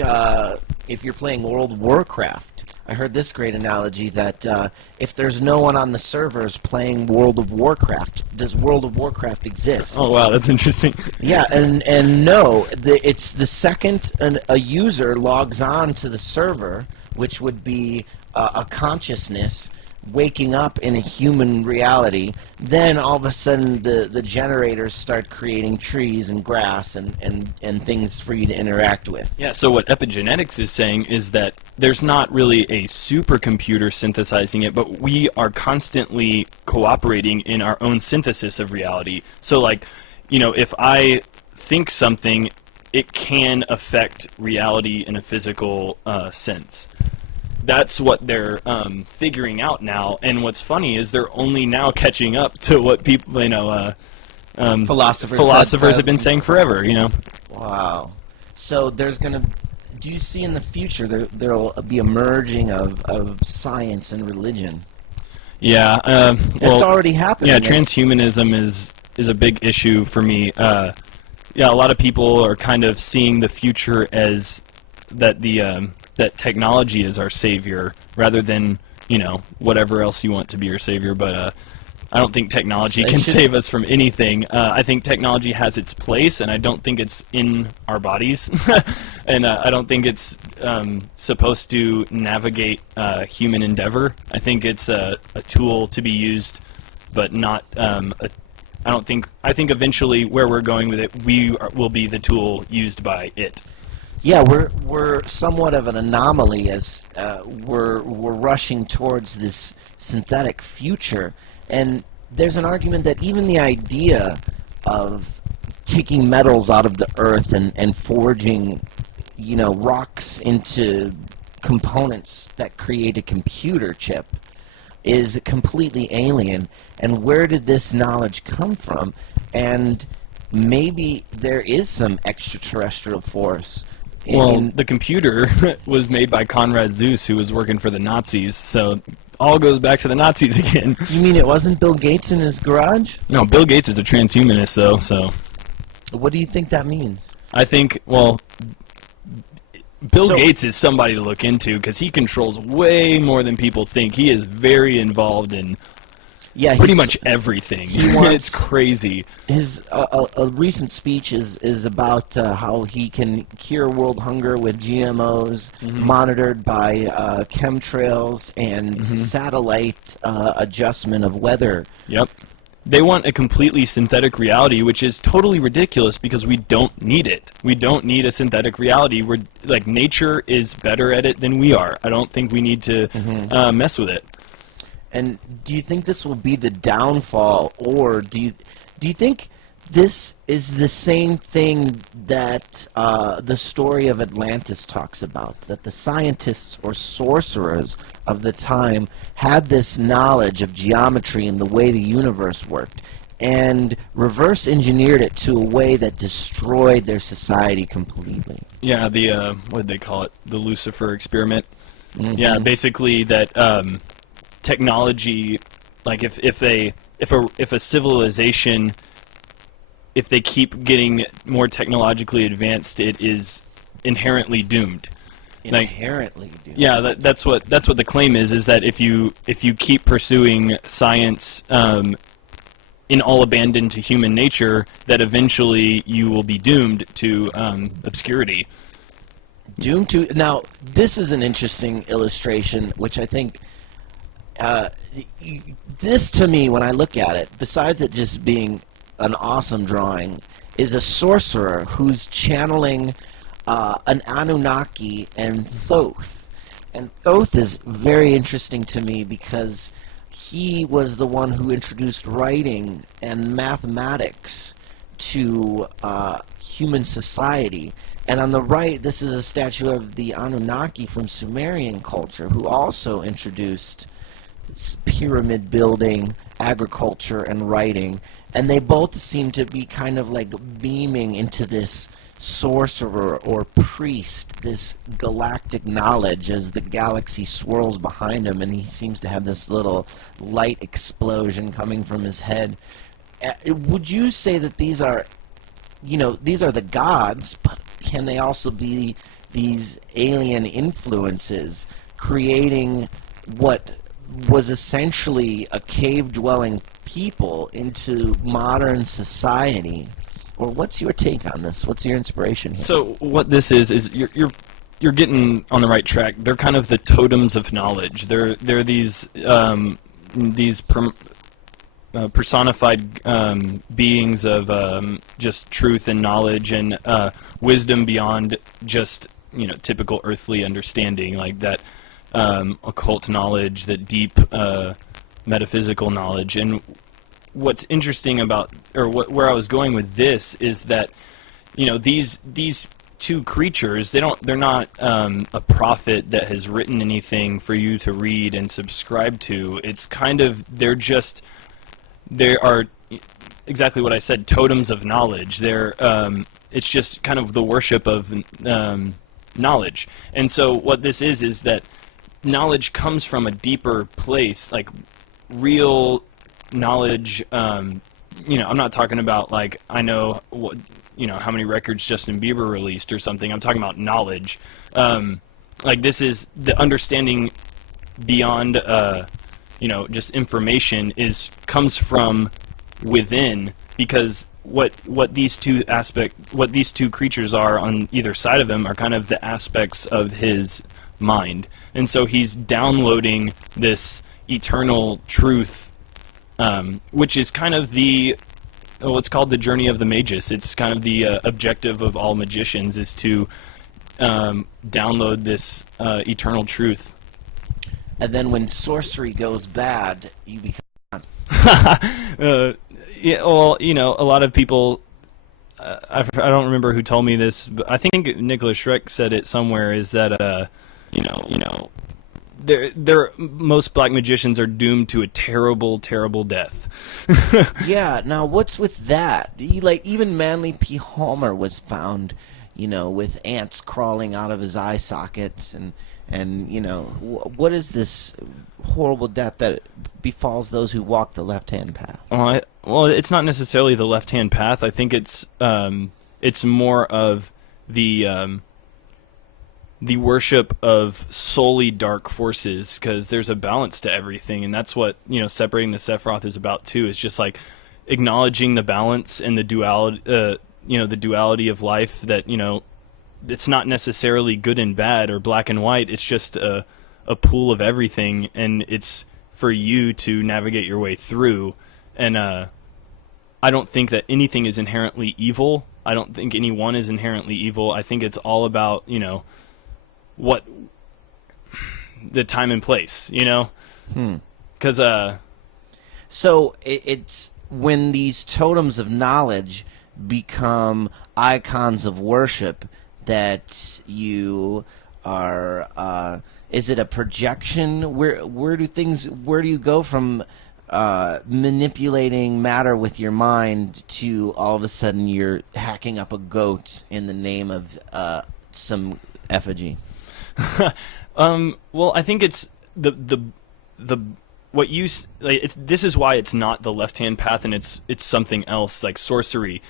if you're playing World of Warcraft. I heard this great analogy that if there's no one on the servers playing World of Warcraft, does World of Warcraft exist? Oh, wow, that's interesting. Yeah, and no, it's the second a user logs on to the server, which would be a consciousness waking up in a human reality, then all of a sudden the generators start creating trees and grass and things for you to interact with. Yeah, so what epigenetics is saying is that there's not really a supercomputer synthesizing it, but we are constantly cooperating in our own synthesis of reality. So, like, you know, if I think something, it can affect reality in a physical sense. That's what they're figuring out now, and what's funny is they're only now catching up to what people, you know, philosophers have been saying forever, you know. Wow. So there's going to... Do you see in the future there'll be a merging of science and religion? Yeah. It's already happening. Yeah, transhumanism is a big issue for me. Yeah, a lot of people are kind of seeing the future as that that technology is our savior rather than, you know, whatever else you want to be your savior. But I don't think technology can save us from anything. I think technology has its place, and I don't think it's in our bodies. And I don't think it's supposed to navigate human endeavor. I think it's a tool to be used, but not I think eventually where we're going with it, will be the tool used by it. Yeah, we're somewhat of an anomaly as we're rushing towards this synthetic future, and there's an argument that even the idea of taking metals out of the earth and forging, you know, rocks into components that create a computer chip is completely alien. And where did this knowledge come from? And maybe there is some extraterrestrial force. Well, the computer was made by Konrad Zuse, who was working for the Nazis, so all goes back to the Nazis again. You mean it wasn't Bill Gates in his garage? No, Bill Gates is a transhumanist, though, so... What do you think that means? I think, well, Bill Gates is somebody to look into, because he controls way more than people think. He is very involved in... Yeah, pretty much everything. It's crazy. His a recent speech is about how he can cure world hunger with GMOs, monitored by chemtrails and satellite adjustment of weather. Yep. They want a completely synthetic reality, which is totally ridiculous because we don't need it. We don't need a synthetic reality. We're like, nature is better at it than we are. I don't think we need to mess with it. And do you think this will be the downfall, or do you think this is the same thing that the story of Atlantis talks about, that the scientists or sorcerers of the time had this knowledge of geometry and the way the universe worked, and reverse engineered it to a way that destroyed their society completely? Yeah, what did they call it? The Lucifer Experiment. Yeah, basically that... technology, like if a civilization, if they keep getting more technologically advanced, it is inherently doomed. Inherently doomed. Yeah, that's what the claim is that if you keep pursuing science in all abandon to human nature, that eventually you will be doomed to obscurity. Doomed to... Now, this is an interesting illustration, which I think this to me, when I look at it, besides it just being an awesome drawing, is a sorcerer who's channeling an Anunnaki and Thoth. And Thoth is very interesting to me because he was the one who introduced writing and mathematics to human society. And on the right, this is a statue of the Anunnaki from Sumerian culture, who also introduced pyramid building, agriculture, and writing. And they both seem to be kind of like beaming into this sorcerer or priest, this galactic knowledge, as the galaxy swirls behind him, and he seems to have this little light explosion coming from his head. Would you say that these are, these are the gods, but can they also be these alien influences creating what was essentially a cave-dwelling people into modern society? Or what's your take on this? What's your inspiration here? So what this is you're getting on the right track. They're kind of the totems of knowledge. They're these personified beings of just truth and knowledge and wisdom beyond just typical earthly understanding, like that occult knowledge, that deep metaphysical knowledge. And what's interesting about, or where I was going with this, is that these two creatures, they're not a prophet that has written anything for you to read and subscribe to. It's kind of, they are exactly what I said, totems of knowledge. It's just kind of the worship of knowledge. And so what this is that knowledge comes from a deeper place, like real knowledge. I'm not talking about like I know what how many records Justin Bieber released or something. I'm talking about knowledge. Like this is the understanding beyond just information comes from within, because what these two creatures are on either side of him are kind of the aspects of his mind. And so he's downloading this eternal truth, which is kind of what's called the journey of the magus. It's kind of the objective of all magicians, is to download this eternal truth. And then when sorcery goes bad, you become... Yeah, well, a lot of people... I don't remember who told me this, but I think Nicholas Shrek said it somewhere, is that, most black magicians are doomed to a terrible, terrible death. Yeah, now what's with that? Even Manly P. Homer was found, with ants crawling out of his eye sockets, and what is this horrible death that befalls those who walk the left-hand path? Well, it's not necessarily the left-hand path. I think it's more of the worship of solely dark forces, because there's a balance to everything, and that's what separating the Sephiroth is about too. Is just like acknowledging the balance and the duality, the duality of life. That it's not necessarily good and bad or black and white. It's just a pool of everything, and it's for you to navigate your way through. And I don't think that anything is inherently evil. I don't think anyone is inherently evil. I think it's all about what the time and place, because so it's when these totems of knowledge become icons of worship that you are is it a projection? Where do you go from manipulating matter with your mind to all of a sudden you're hacking up a goat in the name of some effigy? Well, I think it's the what you this is why it's not the left-hand path, and it's something else, like sorcery,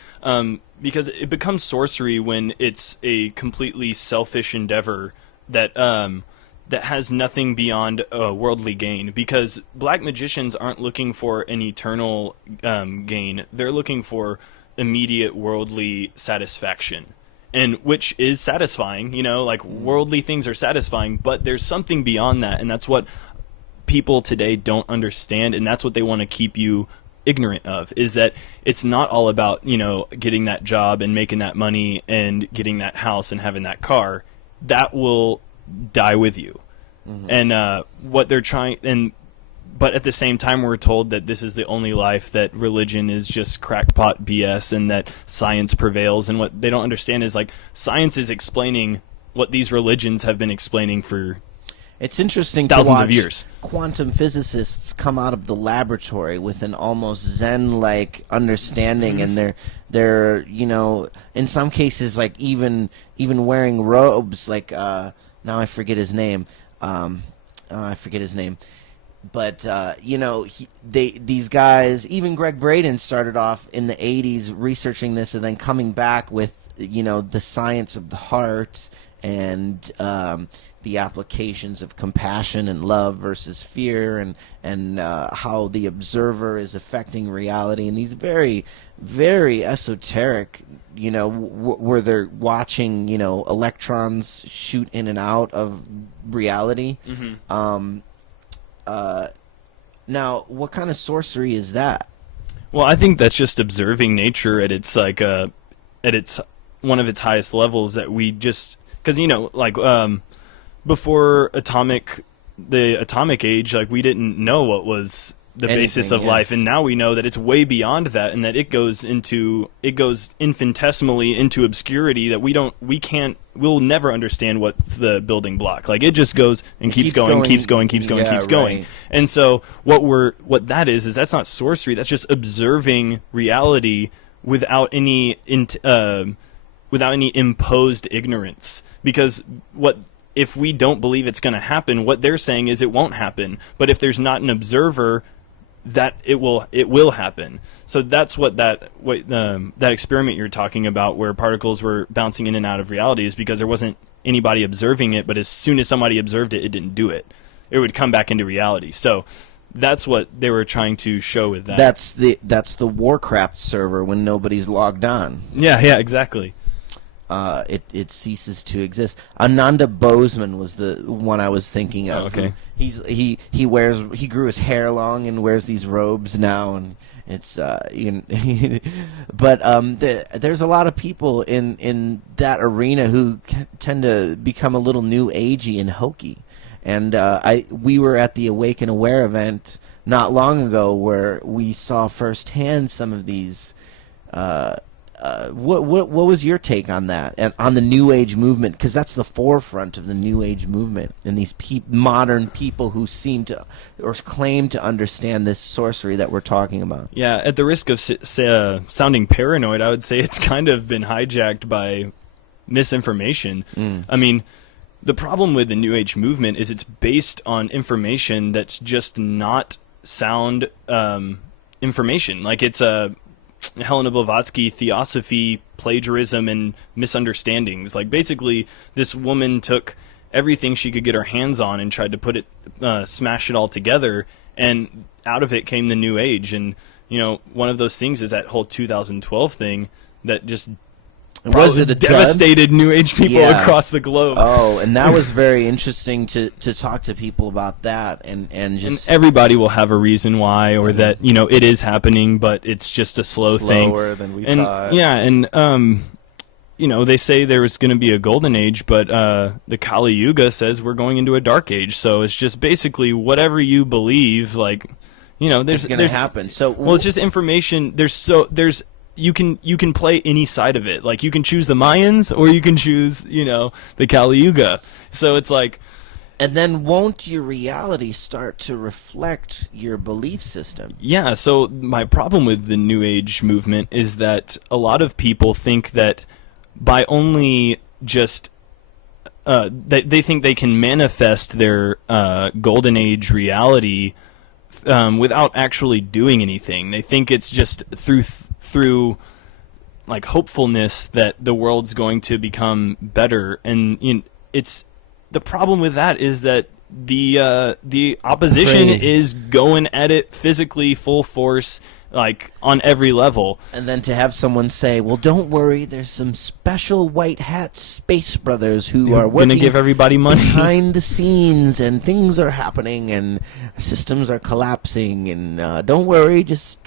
because it becomes sorcery when it's a completely selfish endeavor that has nothing beyond worldly gain. Because black magicians aren't looking for an eternal gain; they're looking for immediate worldly satisfaction. And which is satisfying, like worldly things are satisfying, but there's something beyond that, and that's what people today don't understand, and that's what they want to keep you ignorant of, is that it's not all about, getting that job and making that money and getting that house and having that car. That will die with you. And what they're trying, but at the same time, we're told that this is the only life, that religion is just crackpot BS, and that science prevails. And what they don't understand is, like, science is explaining what these religions have been explaining for it's interesting thousands to watch of years. Quantum physicists come out of the laboratory with an almost Zen-like understanding, and they're in some cases, like, even wearing robes, like now I forget his name. But these guys, even Greg Braden started off in the 80s researching this, and then coming back with the science of the heart and the applications of compassion and love versus fear, and how the observer is affecting reality, and these very, very esoteric, where they're watching electrons shoot in and out of reality. Now, what kind of sorcery is that? Well, I think that's just observing nature at its one of its highest levels, that we just, because before the atomic age, like, we didn't know what was the basis of life, and now we know that it's way beyond that, and that it goes infinitesimally into obscurity, that we'll never understand what's the building block. Like, it just goes and keeps going. Right. And so what that is that's not sorcery, that's just observing reality without any imposed ignorance. Because if we don't believe it's going to happen, what they're saying is it won't happen. But if there's not an observer, that it will happen. So that's what that experiment you're talking about, where particles were bouncing in and out of reality, is because there wasn't anybody observing it. But as soon as somebody observed it, it didn't do it. It would come back into reality. So that's what they were trying to show with that. That's the Warcraft server when nobody's logged on. Yeah, exactly. It ceases to exist. Ananda Bozeman was the one I was thinking of. Okay. He grew his hair long and wears these robes now, and it's but there's a lot of people in that arena who tend to become a little new agey and hokey, and we were at the Awaken Aware event not long ago where we saw firsthand some of these. What was your take on that, and on the New Age movement? Because that's the forefront of the New Age movement, and these modern people who seem to or claim to understand this sorcery that we're talking about. Yeah, at the risk of sounding paranoid, I would say it's kind of been hijacked by misinformation. I mean, the problem with the New Age movement is it's based on information that's just not sound information. Like, it's a Helena Blavatsky theosophy, plagiarism, and misunderstandings. Like, basically, this woman took everything she could get her hands on and tried to put it, smash it all together, and out of it came the New Age. And one of those things is that whole 2012 thing that just devastated New Age people across the globe. Oh, and that was very interesting to talk to people about that, and everybody will have a reason why, or that it is happening, but it's just a slower thing. Slower than we thought. Yeah, and they say there was going to be a golden age, but the Kali Yuga says we're going into a dark age. So it's just basically whatever you believe, like there's going to happen. So it's just information. You can play any side of it. Like, you can choose the Mayans, or you can choose, the Kali Yuga. So it's like... And then won't your reality start to reflect your belief system? Yeah, so my problem with the New Age movement is that a lot of people think that by only just... they think they can manifest their Golden Age reality without actually doing anything. They think it's just through like hopefulness that the world's going to become better, and it's the problem with that is that the opposition is going at it physically full force. like on every level. And then to have someone say, well, don't worry, there's some special white hat space brothers who are Going to working give everybody money. behind the scenes, and things are happening, and systems are collapsing, and don't worry, just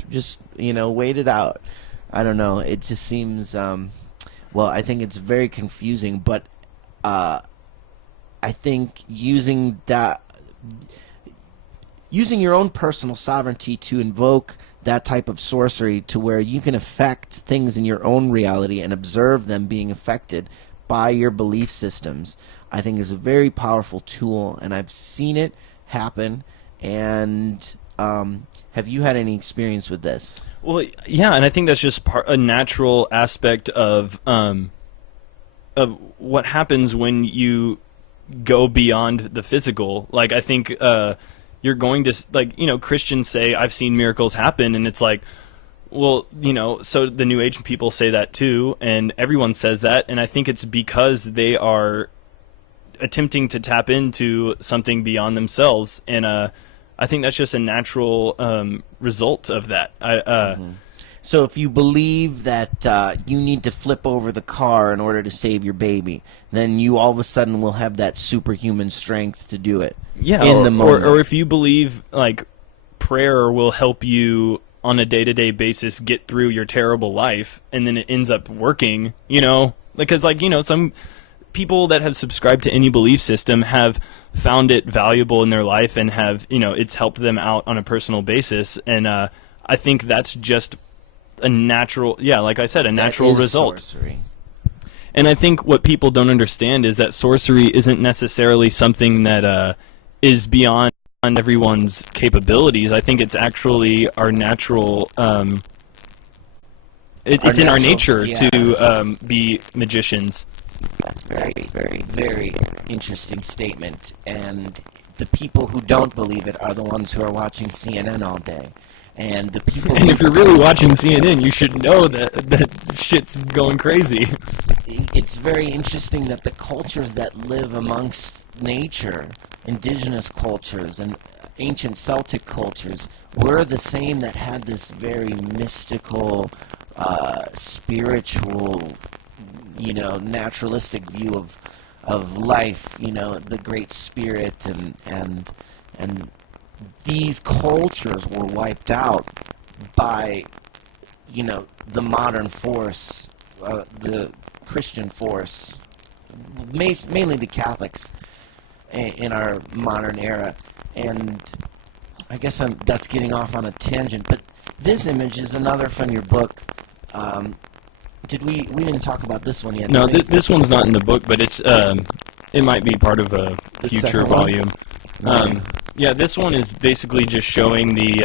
wait it out. I don't know. It just seems, well, I think it's very confusing, but I think using your own personal sovereignty to invoke that type of sorcery to where you can affect things in your own reality and observe them being affected by your belief systems, I think is a very powerful tool, and I've seen it happen. And have you had any experience with this? Well, yeah, and I think that's just a natural aspect of what happens when you go beyond the physical. Like, I think you're going to, like, Christians say, I've seen miracles happen, and it's like, well, so the New Age people say that too, and everyone says that, and I think it's because they are attempting to tap into something beyond themselves, and I think that's just a natural result of that. So if you believe that you need to flip over the car in order to save your baby, then you all of a sudden will have that superhuman strength to do it. Yeah, in the moment. Or if you believe like prayer will help you on a day-to-day basis get through your terrible life, and then it ends up working, because some people that have subscribed to any belief system have found it valuable in their life and have, it's helped them out on a personal basis, and I think that's just a natural, like I said, a natural result. Sorcery. And I think what people don't understand is that sorcery isn't necessarily something that is beyond everyone's capabilities. I think it's actually our natural. It's in our nature to be magicians. That's very, very, very interesting statement. And the people who don't believe it are the ones who are watching CNN all day. And the people. And if you're really watching CNN, you should know that shit's going crazy. It's very interesting that the cultures that live amongst nature, indigenous cultures and ancient Celtic cultures, were the same that had this very mystical, spiritual, naturalistic view of life. The Great Spirit and these cultures were wiped out by, the modern force, the Christian force, mainly the Catholics in our modern era. And I guess that's getting off on a tangent, but this image is another from your book. We didn't talk about this one yet. No, this one's not in the book, but it's it might be part of a future volume. Yeah, this one is basically just showing the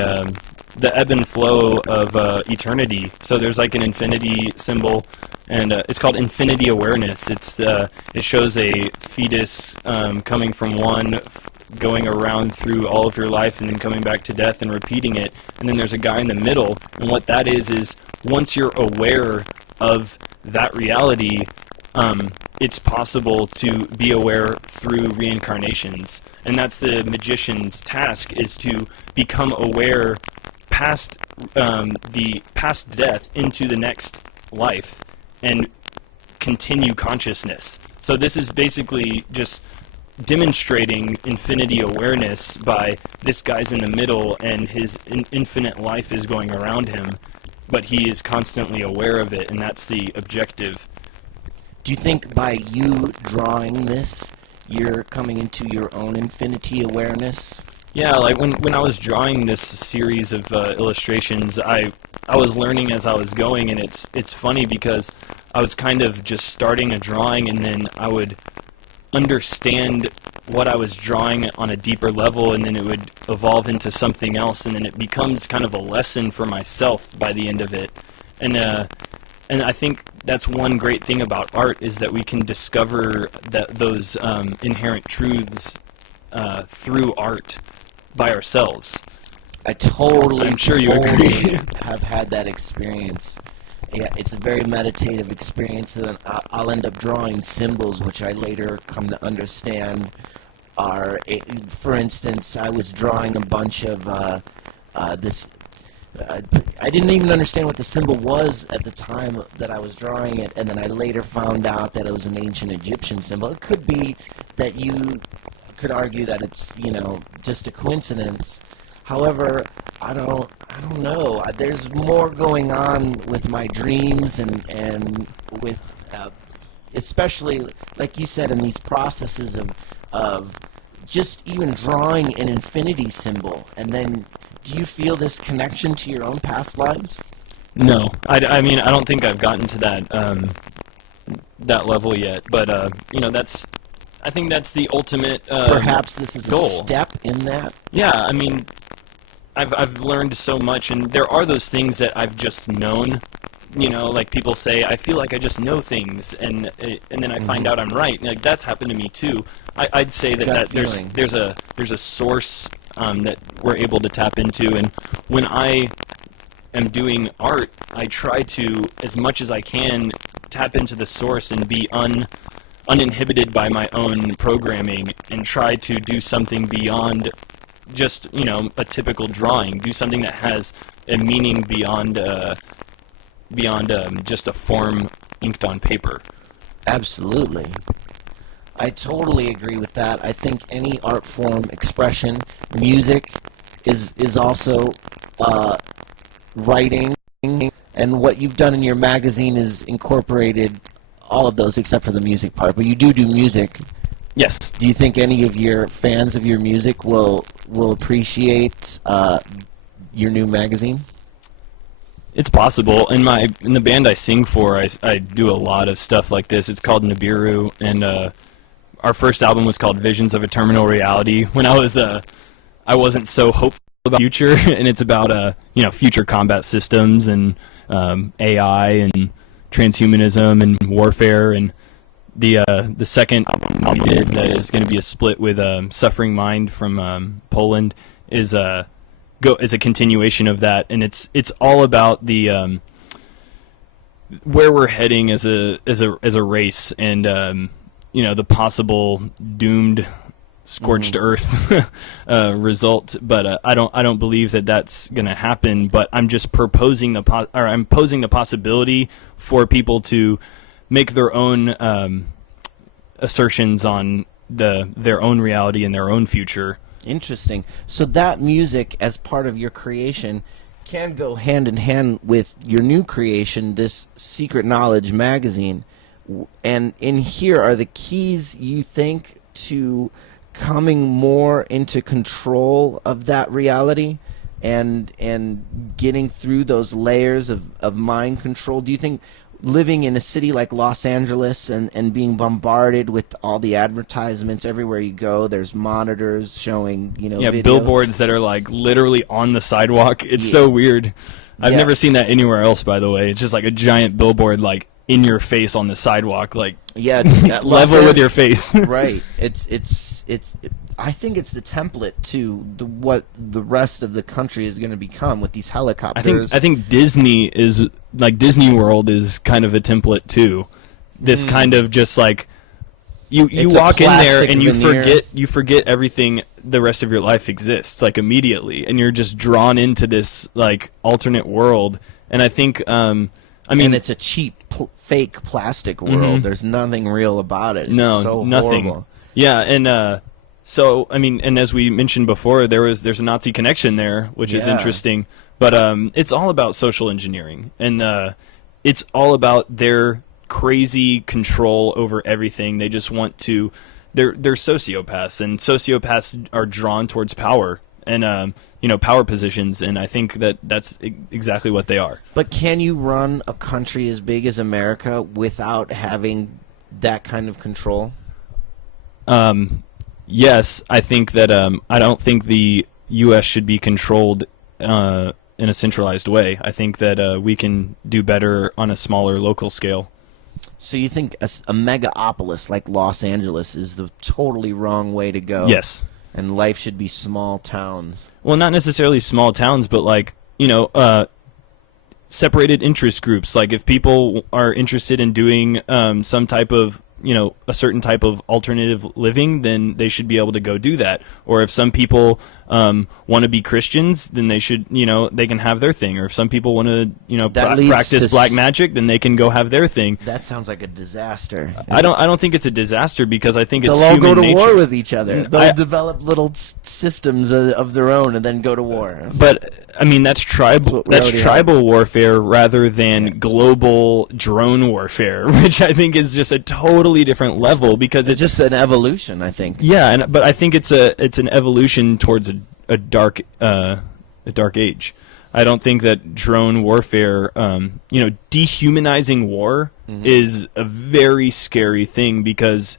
ebb and flow of eternity. So there's like an infinity symbol, and it's called infinity awareness. It shows a fetus coming from one, going around through all of your life, and then coming back to death and repeating it. And then there's a guy in the middle, and what that is once you're aware of that reality, it's possible to be aware through reincarnations. And that's the magician's task, is to become aware past death into the next life and continue consciousness. So this is basically just demonstrating infinity awareness by this guy's in the middle and his infinite life is going around him, but he is constantly aware of it, and that's the objective. Do you think by you drawing this, you're coming into your own infinity awareness? Yeah, like when I was drawing this series of illustrations, I was learning as I was going, and it's funny because I was kind of just starting a drawing, and then I would understand what I was drawing on a deeper level, and then it would evolve into something else, and then it becomes kind of a lesson for myself by the end of it. And I think that's one great thing about art, is that we can discover those inherent truths through art by ourselves. I'm sure you agree. Have had that experience. Yeah, it's a very meditative experience, and then I'll end up drawing symbols, which I later come to understand are, for instance, I was drawing a bunch of this I didn't even understand what the symbol was at the time that I was drawing it, and then I later found out that it was an ancient Egyptian symbol. It could be that you could argue that it's, just a coincidence. However, I don't know. There's more going on with my dreams and with, especially like you said, in these processes of just even drawing an infinity symbol. And then, do you feel this connection to your own past lives? No, I mean, I don't think I've gotten to that level yet. But I think that's the ultimate. Perhaps this is goal. A step in that. Yeah, I mean, I've learned so much, and there are those things that I've just known. Like people say, I feel like I just know things, and then I find out I'm right. And, like, that's happened to me too. I'd say that there's a source that we're able to tap into, and when I am doing art, I try to, as much as I can, tap into the source and be uninhibited by my own programming, and try to do something beyond just a typical drawing. Do something that has a meaning beyond just a form inked on paper. Absolutely. I totally agree with that. I think any art form, expression, music is also writing, and what you've done in your magazine is incorporated all of those except for the music part. But you do music. Yes. Do you think any of your fans of your music will appreciate your new magazine? It's possible. In the band I sing for, I do a lot of stuff like this. It's called Nibiru, and our first album was called Visions of a Terminal Reality. When I wasn't so hopeful about the future, and it's about future combat systems and AI and transhumanism and warfare. And the second album we did that is going to be a split with Suffering Mind from Poland is a continuation of that, and it's all about the where we're heading as a race, and the possible doomed scorched earth result. But I don't believe that that's going to happen. But I'm just posing the possibility for people to make their own assertions on their own reality and their own future. Interesting. So that music, as part of your creation, can go hand in hand with your new creation, this Secret Knowledge magazine. And in here are the keys, you think, to coming more into control of that reality and getting through those layers of mind control? Do you think living in a city like Los Angeles and being bombarded with all the advertisements everywhere you go, there's monitors showing, videos. Billboards that are like literally on the sidewalk. It's so weird. I've never seen that anywhere else, by the way. It's just like a giant billboard like in your face on the sidewalk, like level with your face. Right. It's I think it's the template to what the rest of the country is going to become with these helicopters. I think Disney is like Disney World is kind of a template too. This kind of just like you walk in there and you forget everything the rest of your life exists like immediately, and you're just drawn into this like alternate world. And I think and it's a cheap fake plastic world. There's nothing real about it. It's so nothing. Horrible. Yeah, and so and as we mentioned before, there's a Nazi connection there, which is interesting. But it's all about social engineering, and it's all about their crazy control over everything. They just want to. They're sociopaths, and sociopaths are drawn towards power and power positions, and I think that's exactly what they are. But can you run a country as big as America without having that kind of control? Yes, I think that I don't think the U.S. should be controlled in a centralized way. I think that we can do better on a smaller local scale. So you think a megapolis like Los Angeles is the totally wrong way to go? Yes. And life should be small towns. Well, not necessarily small towns, but like, separated interest groups. Like if people are interested in doing some type of a certain type of alternative living, then they should be able to go do that. Or if some people want to be Christians, then they should, they can have their thing. Or if some people want to, practice black magic, then they can go have their thing. That sounds like a disaster. I don't think it's a disaster, because I think it's they'll all human go to nature. war with each other. They'll develop little systems of their own and then go to war. But I mean, that's tribal. That's tribal warfare rather than global drone warfare, which I think is just a totally different level, because it's just an evolution, I think. Yeah, but I think it's an evolution towards a dark age. I don't think that drone warfare, dehumanizing war is a very scary thing, because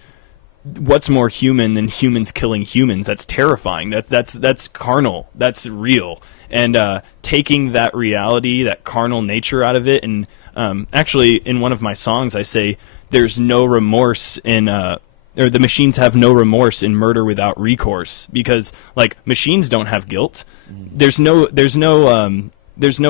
what's more human than humans killing humans? That's terrifying. That's carnal. That's real. And taking that reality, that carnal nature out of it, and actually in one of my songs I say there's no remorse in or the machines have no remorse in murder without recourse, because like machines don't have guilt. There's no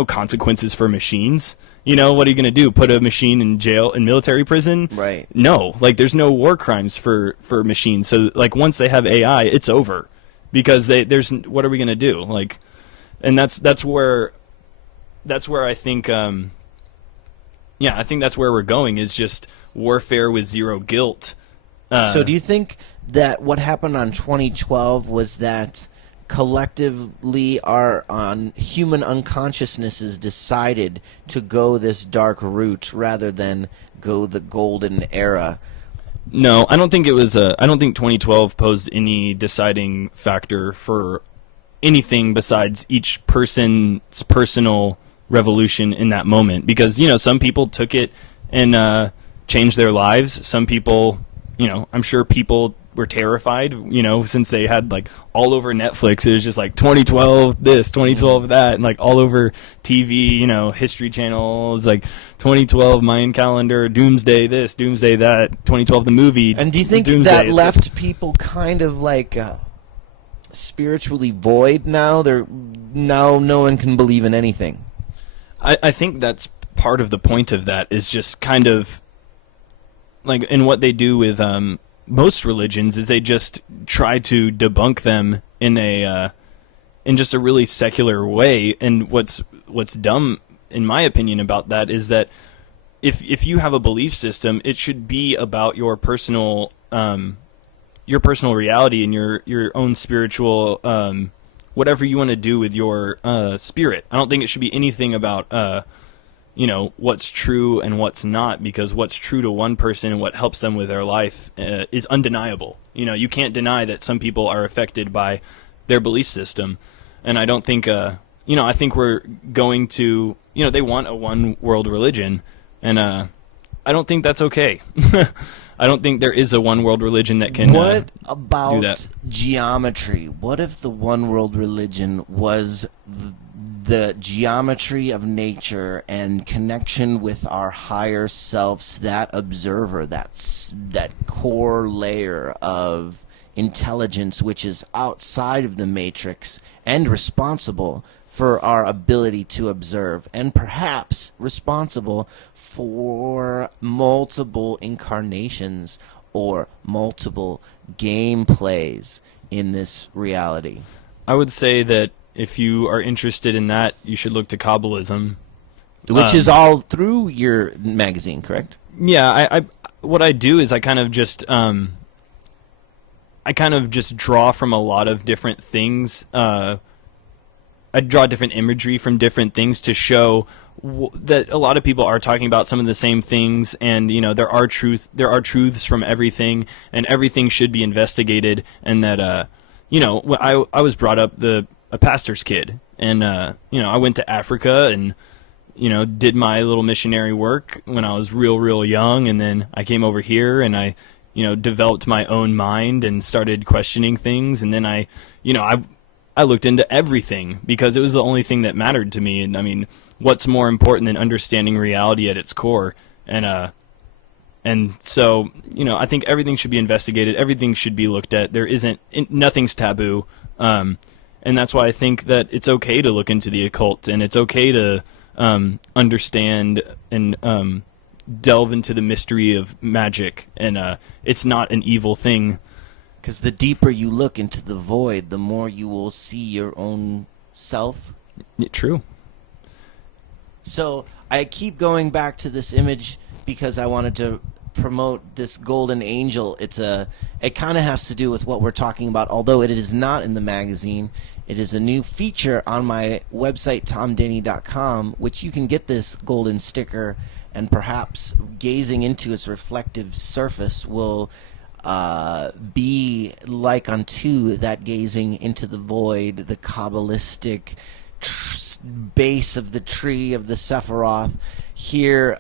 consequences for machines. What are you going to do? Put a machine in jail, in military prison? Right. No, like there's no war crimes for machines. So like once they have AI, it's over, because what are we going to do? Like, and that's where I think I think that's where we're going, is just warfare with zero guilt. So do you think that what happened on 2012 was that collectively our human unconsciousnesses decided to go this dark route rather than go the golden era? No, I don't think it was. I don't think 2012 posed any deciding factor for anything besides each person's personal revolution in that moment. Because some people took it and changed their lives. Some people, I'm sure people were terrified, since they had like all over Netflix. It was just like 2012 this, 2012 that, and like all over TV, History Channel. It's like 2012 Mayan calendar, Doomsday this, Doomsday that, 2012 the movie. And do you think Doomsday, that left people kind of like spiritually void now? Now no one can believe in anything. I think that's part of the point of that, is just kind of like in what they do with most religions, is they just try to debunk them in just a really secular way. And what's dumb, in my opinion, about that is that if you have a belief system, it should be about your personal reality and your own spiritual whatever you want to do with your spirit. I don't think it should be anything about what's true and what's not, because what's true to one person and what helps them with their life is undeniable. You can't deny that some people are affected by their belief system. And I don't think, I think we're going to, they want a one world religion, and I don't think that's okay. I don't think there is a one world religion that can What do about that. geometry? What if the one world religion was the geometry of nature and connection with our higher selves, that observer, that core layer of intelligence which is outside of the matrix and responsible for our ability to observe, and perhaps responsible for multiple incarnations or multiple gameplays in this reality? I would say that if you are interested in that, you should look to Kabbalism, which is all through your magazine, correct? Yeah, I what I do is I kind of just draw from a lot of different things. I draw different imagery from different things to show that a lot of people are talking about some of the same things, and there are truths from everything, and everything should be investigated, and that I was brought up a pastor's kid, and I went to Africa and did my little missionary work when I was real young, and then I came over here and I developed my own mind and started questioning things, and then I looked into everything because it was the only thing that mattered to me. And I mean, what's more important than understanding reality at its core? And so, I think everything should be investigated. Everything should be looked at. Nothing's taboo. And that's why I think that it's okay to look into the occult, and it's okay to understand and delve into the mystery of magic, and it's not an evil thing. Because the deeper you look into the void, the more you will see your own self. True. So I keep going back to this image because I wanted to promote this golden angel. It kind of has to do with what we're talking about, although it is not in the magazine. It is a new feature on my website, tomdenny.com, which you can get this golden sticker, and perhaps gazing into its reflective surface will be like unto that gazing into the void, the Kabbalistic base of the tree of the Sefirah. Here,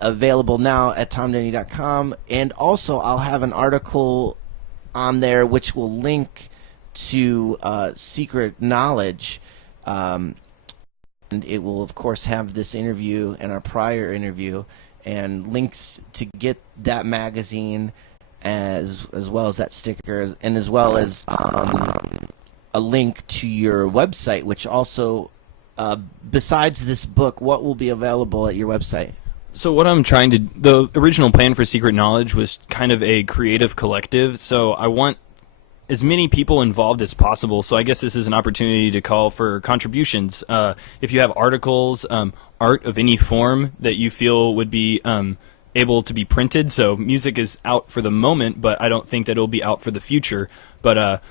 available now at tomdenny.com, and also I'll have an article on there which will link to Secret Knowledge, and it will of course have this interview and our prior interview and links to get that magazine as well as that sticker, and as well as a link to your website, which also besides this book, what will be available at your website? So what I'm trying to, the original plan for Secret Knowledge was kind of a creative collective, so I want as many people involved as possible. So I guess this is an opportunity to call for contributions. If you have articles, art of any form that you feel would be able to be printed. So music is out for the moment, but I don't think that it'll be out for the future. But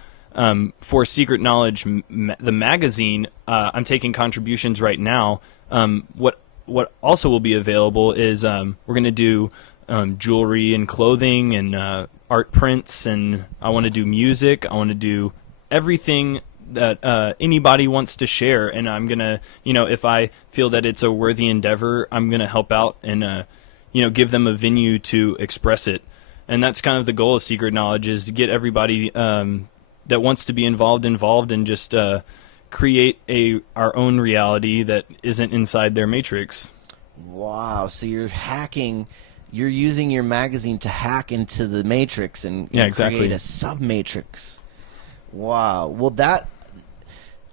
for Secret Knowledge, the magazine, I'm taking contributions right now. What also will be available is we're going to do jewelry and clothing and art prints, and I want to do music. I want to do everything that anybody wants to share, and I'm going to, if I feel that it's a worthy endeavor, I'm going to help out and, give them a venue to express it. And that's kind of the goal of Secret Knowledge, is to get everybody that wants to be involved and just create our own reality that isn't inside their matrix. Wow, so you're using your magazine to hack into the matrix and exactly. create a sub-matrix. Wow. Well,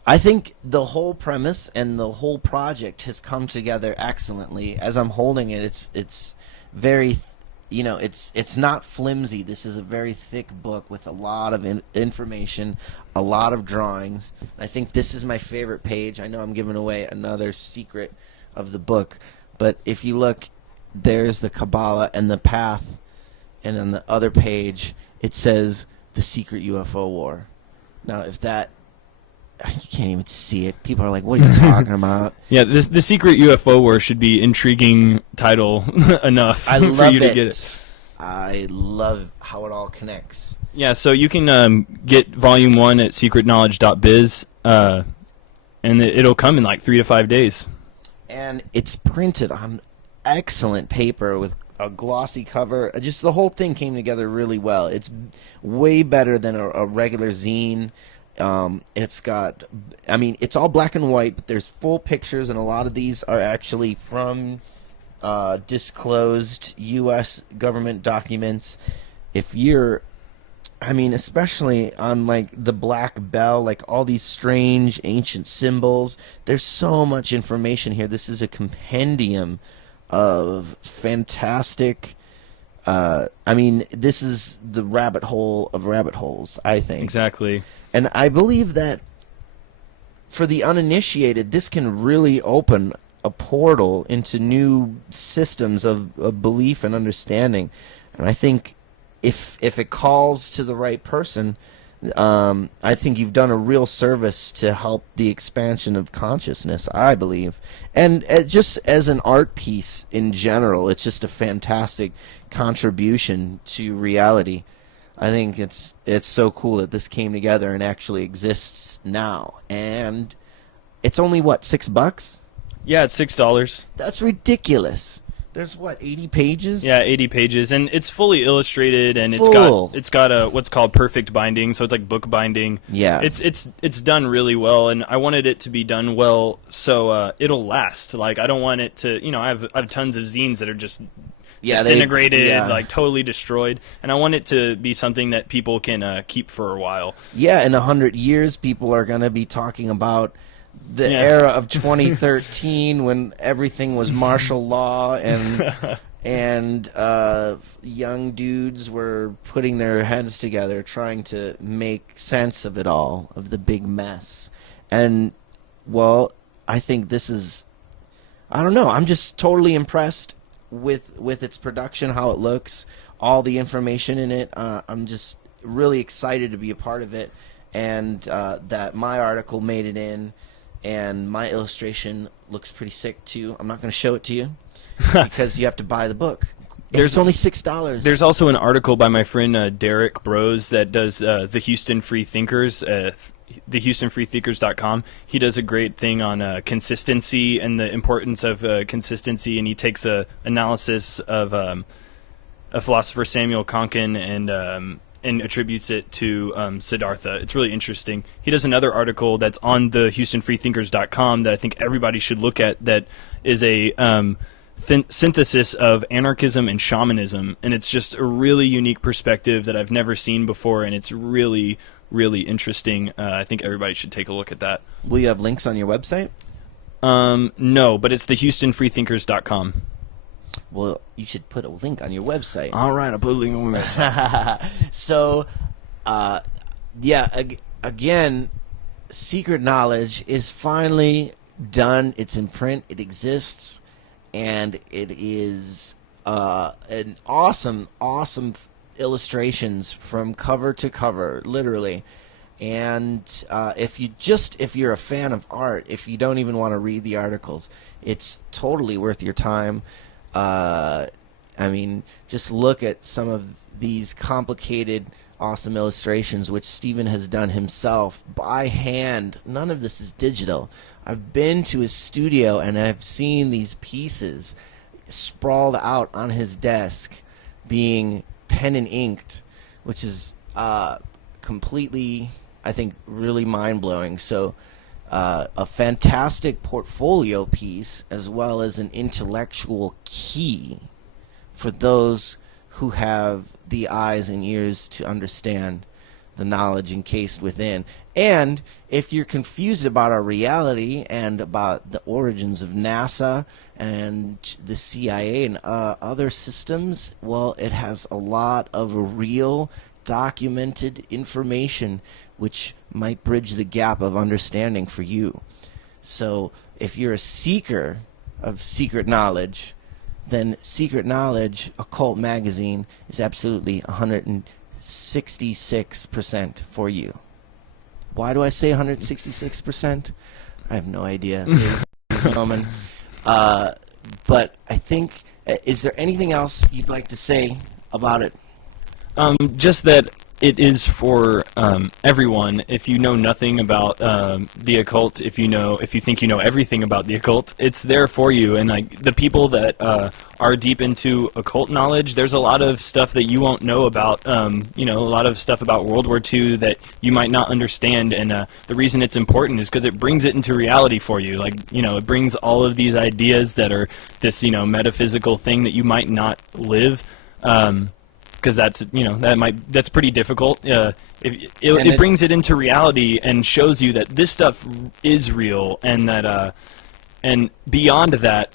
I think the whole premise and the whole project has come together excellently. As I'm holding it, it's very it's not flimsy. This is a very thick book with a lot of information, a lot of drawings. I think this is my favorite page. I know I'm giving away another secret of the book, but if you look, there's the Kabbalah and the path, and on the other page it says the Secret Ufo War. Now, if that, you can't even see it. People are like, what are you talking about? Yeah, the Secret UFO War should be intriguing title enough for you to get it. I love how it all connects. Yeah, so you can get Volume 1 at secretknowledge.biz, and it'll come in like 3 to 5 days. And it's printed on excellent paper with a glossy cover. Just the whole thing came together really well. It's way better than a regular zine. It's all black and white, but there's full pictures, and a lot of these are actually from disclosed U.S. government documents. Especially on like the black bell, like all these strange ancient symbols. There's so much information here. This is a compendium of fantastic. This is the rabbit hole of rabbit holes, I think. Exactly. And I believe that for the uninitiated, this can really open a portal into new systems of belief and understanding. And I think if it calls to the right person, I think you've done a real service to help the expansion of consciousness, I believe. And just as an art piece in general, it's just a fantastic contribution to reality. I think it's so cool that this came together and actually exists now. And it's only, what, $6? Yeah, it's $6. That's ridiculous. There's 80 pages? Yeah, 80 pages, and it's fully illustrated, and Full. it's got a what's called perfect binding, so it's like book binding. Yeah. It's done really well, and I wanted it to be done well so it'll last. Like, I don't want it to, I have tons of zines that are just disintegrated, like totally destroyed, and I want it to be something that people can keep for a while. Yeah, in 100 years, people are going to be talking about the era of 2013 when everything was martial law and young dudes were putting their heads together trying to make sense of it all, of the big mess. And, well, I think this is, I don't know, I'm just totally impressed with its production, how it looks, all the information in it. I'm just really excited to be a part of it, and that my article made it in, and my illustration looks pretty sick too. I'm not going to show it to you because you have to buy the book. There's only $6. There's also an article by my friend Derek Brose that does the Houston Free Thinkers, the HoustonFreeThinkers.com. He does a great thing on consistency and the importance of consistency, and he takes a analysis of a philosopher, Samuel Konkin, and attributes it to Siddhartha. It's really interesting. He does another article that's on the HoustonFreeThinkers.com that I think everybody should look at, that is a synthesis of anarchism and shamanism, and it's just a really unique perspective that I've never seen before, and it's really, really interesting. I think everybody should take a look at that. Will you have links on your website? No, but it's the HoustonFreeThinkers.com. Well, you should put a link on your website. All right, I'll put a link on my website. So, again, Secret Knowledge is finally done. It's in print. It exists. And it is an awesome illustrations from cover to cover, literally. And if you're a fan of art, if you don't even want to read the articles, it's totally worth your time. I mean, just look at some of these complicated, awesome illustrations, which Stephen has done himself by hand. None of this is digital. I've been to his studio and I've seen these pieces sprawled out on his desk being pen and inked, which is completely, I think, really mind-blowing. So a fantastic portfolio piece as well as an intellectual key for those who have the eyes and ears to understand the knowledge encased within. And if you're confused about our reality and about the origins of NASA and the CIA and other systems, well, it has a lot of real documented information which might bridge the gap of understanding for you. So if you're a seeker of secret knowledge, then Secret Knowledge Occult Magazine is absolutely 166% for you. Why do I say 166%? I have no idea, ladies and gentlemen. But I think, is there anything else you'd like to say about it? Just that it is for everyone. If you know nothing about the occult, if you think you know everything about the occult, it's there for you. And like the people that are deep into occult knowledge, there's a lot of stuff that you won't know about. A lot of stuff about World War II that you might not understand. And the reason it's important is because it brings it into reality for you. Like, it brings all of these ideas that are this metaphysical thing that you might not live. Because that's pretty difficult. It brings it into reality and shows you that this stuff is real, and that and beyond that,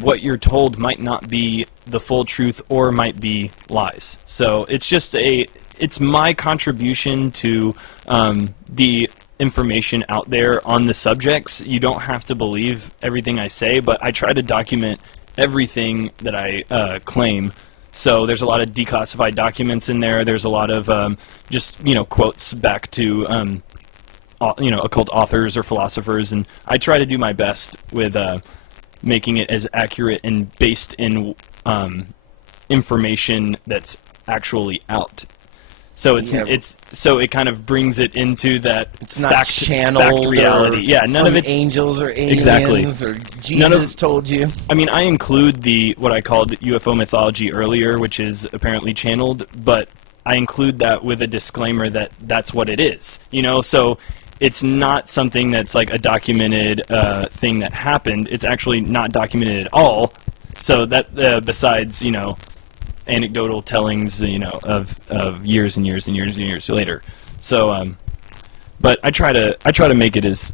what you're told might not be the full truth or might be lies. So it's my contribution to the information out there on the subjects. You don't have to believe everything I say, but I try to document everything that I claim. So there's a lot of declassified documents in there. There's a lot of quotes back to occult authors or philosophers, and I try to do my best with making it as accurate and based in information that's actually out. So so it kind of brings it into that it's not channeled reality. Yeah, none of it's angels or aliens exactly. Or Jesus told you. I mean, I include what I called UFO mythology earlier, which is apparently channeled, but I include that with a disclaimer that that's what it is. So it's not something that's like a documented thing that happened. It's actually not documented at all. So that besides anecdotal tellings, of years and years and years and years later. So, but I try to make it as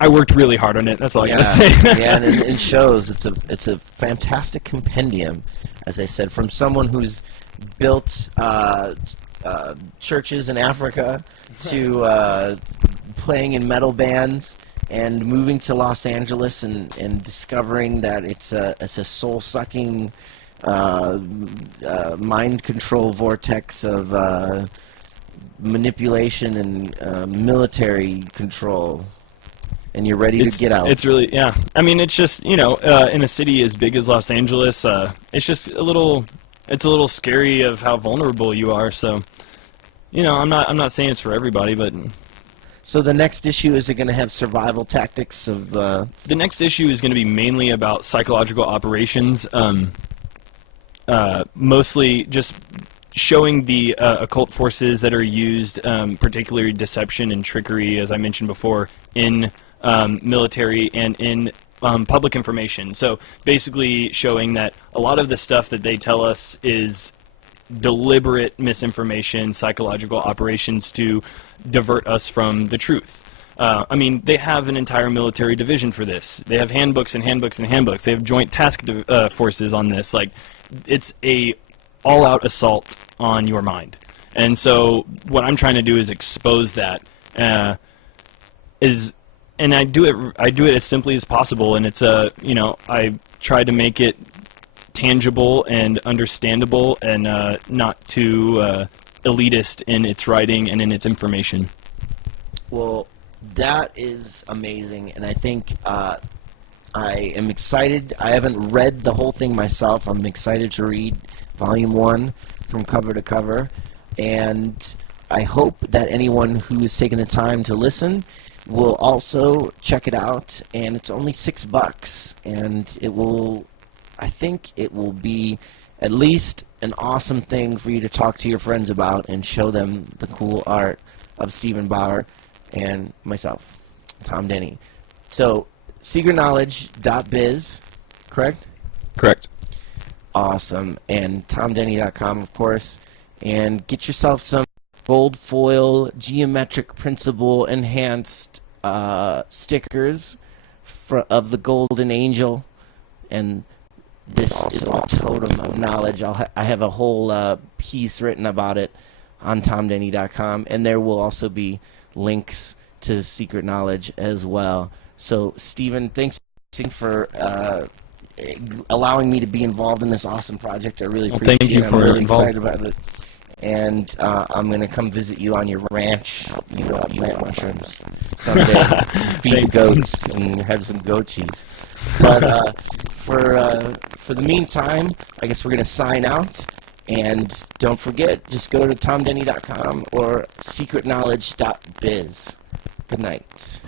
I worked really hard on it. That's all I gotta say. Yeah, and it shows. It's a fantastic compendium, as I said, from someone who's built churches in Africa to playing in metal bands and moving to Los Angeles and discovering that it's a soul-sucking mind control vortex of manipulation and military control. And you're ready to get out. It's really, yeah. I mean, it's just, in a city as big as Los Angeles, it's just it's a little scary of how vulnerable you are. So, I'm not saying it's for everybody, but. So the next issue, is it going to have survival tactics of? The next issue is going to be mainly about psychological operations, mostly just showing the occult forces that are used, particularly deception and trickery, as I mentioned before, in military and in public information. So basically showing that a lot of the stuff that they tell us is deliberate misinformation, psychological operations to divert us from the truth. I mean, they have an entire military division for this. They have handbooks and handbooks and handbooks. They have joint task forces on this. Like, it's a all-out assault on your mind. And so what I'm trying to do is expose that. And I do it as simply as possible. And it's I try to make it tangible and understandable and not too elitist in its writing and in its information. Well, that is amazing, and I think I am excited. I haven't read the whole thing myself. I'm excited to read Volume 1 from cover to cover, and I hope that anyone who is taking the time to listen will also check it out, and it's only $6, and I think it will be at least an awesome thing for you to talk to your friends about and show them the cool art of Stephen Bauer and myself, Tom Denny. So, secretknowledge.biz, correct? Correct. Awesome. And TomDenny.com, of course. And get yourself some gold foil, geometric principle enhanced stickers of the Golden Angel. And this is a totem of knowledge. I have a whole piece written about it on TomDenny.com. And there will also be links to Secret Knowledge as well. So, Stephen, thanks for allowing me to be involved in this awesome project. I really appreciate thank you it. for I'm really involved. excited about it. And I'm going to come visit you on your ranch. You plant mushrooms someday. Feed the goats and have some goat cheese. But for the meantime, I guess we're going to sign out. And don't forget, just go to TomDenny.com or secretknowledge.biz. Good night.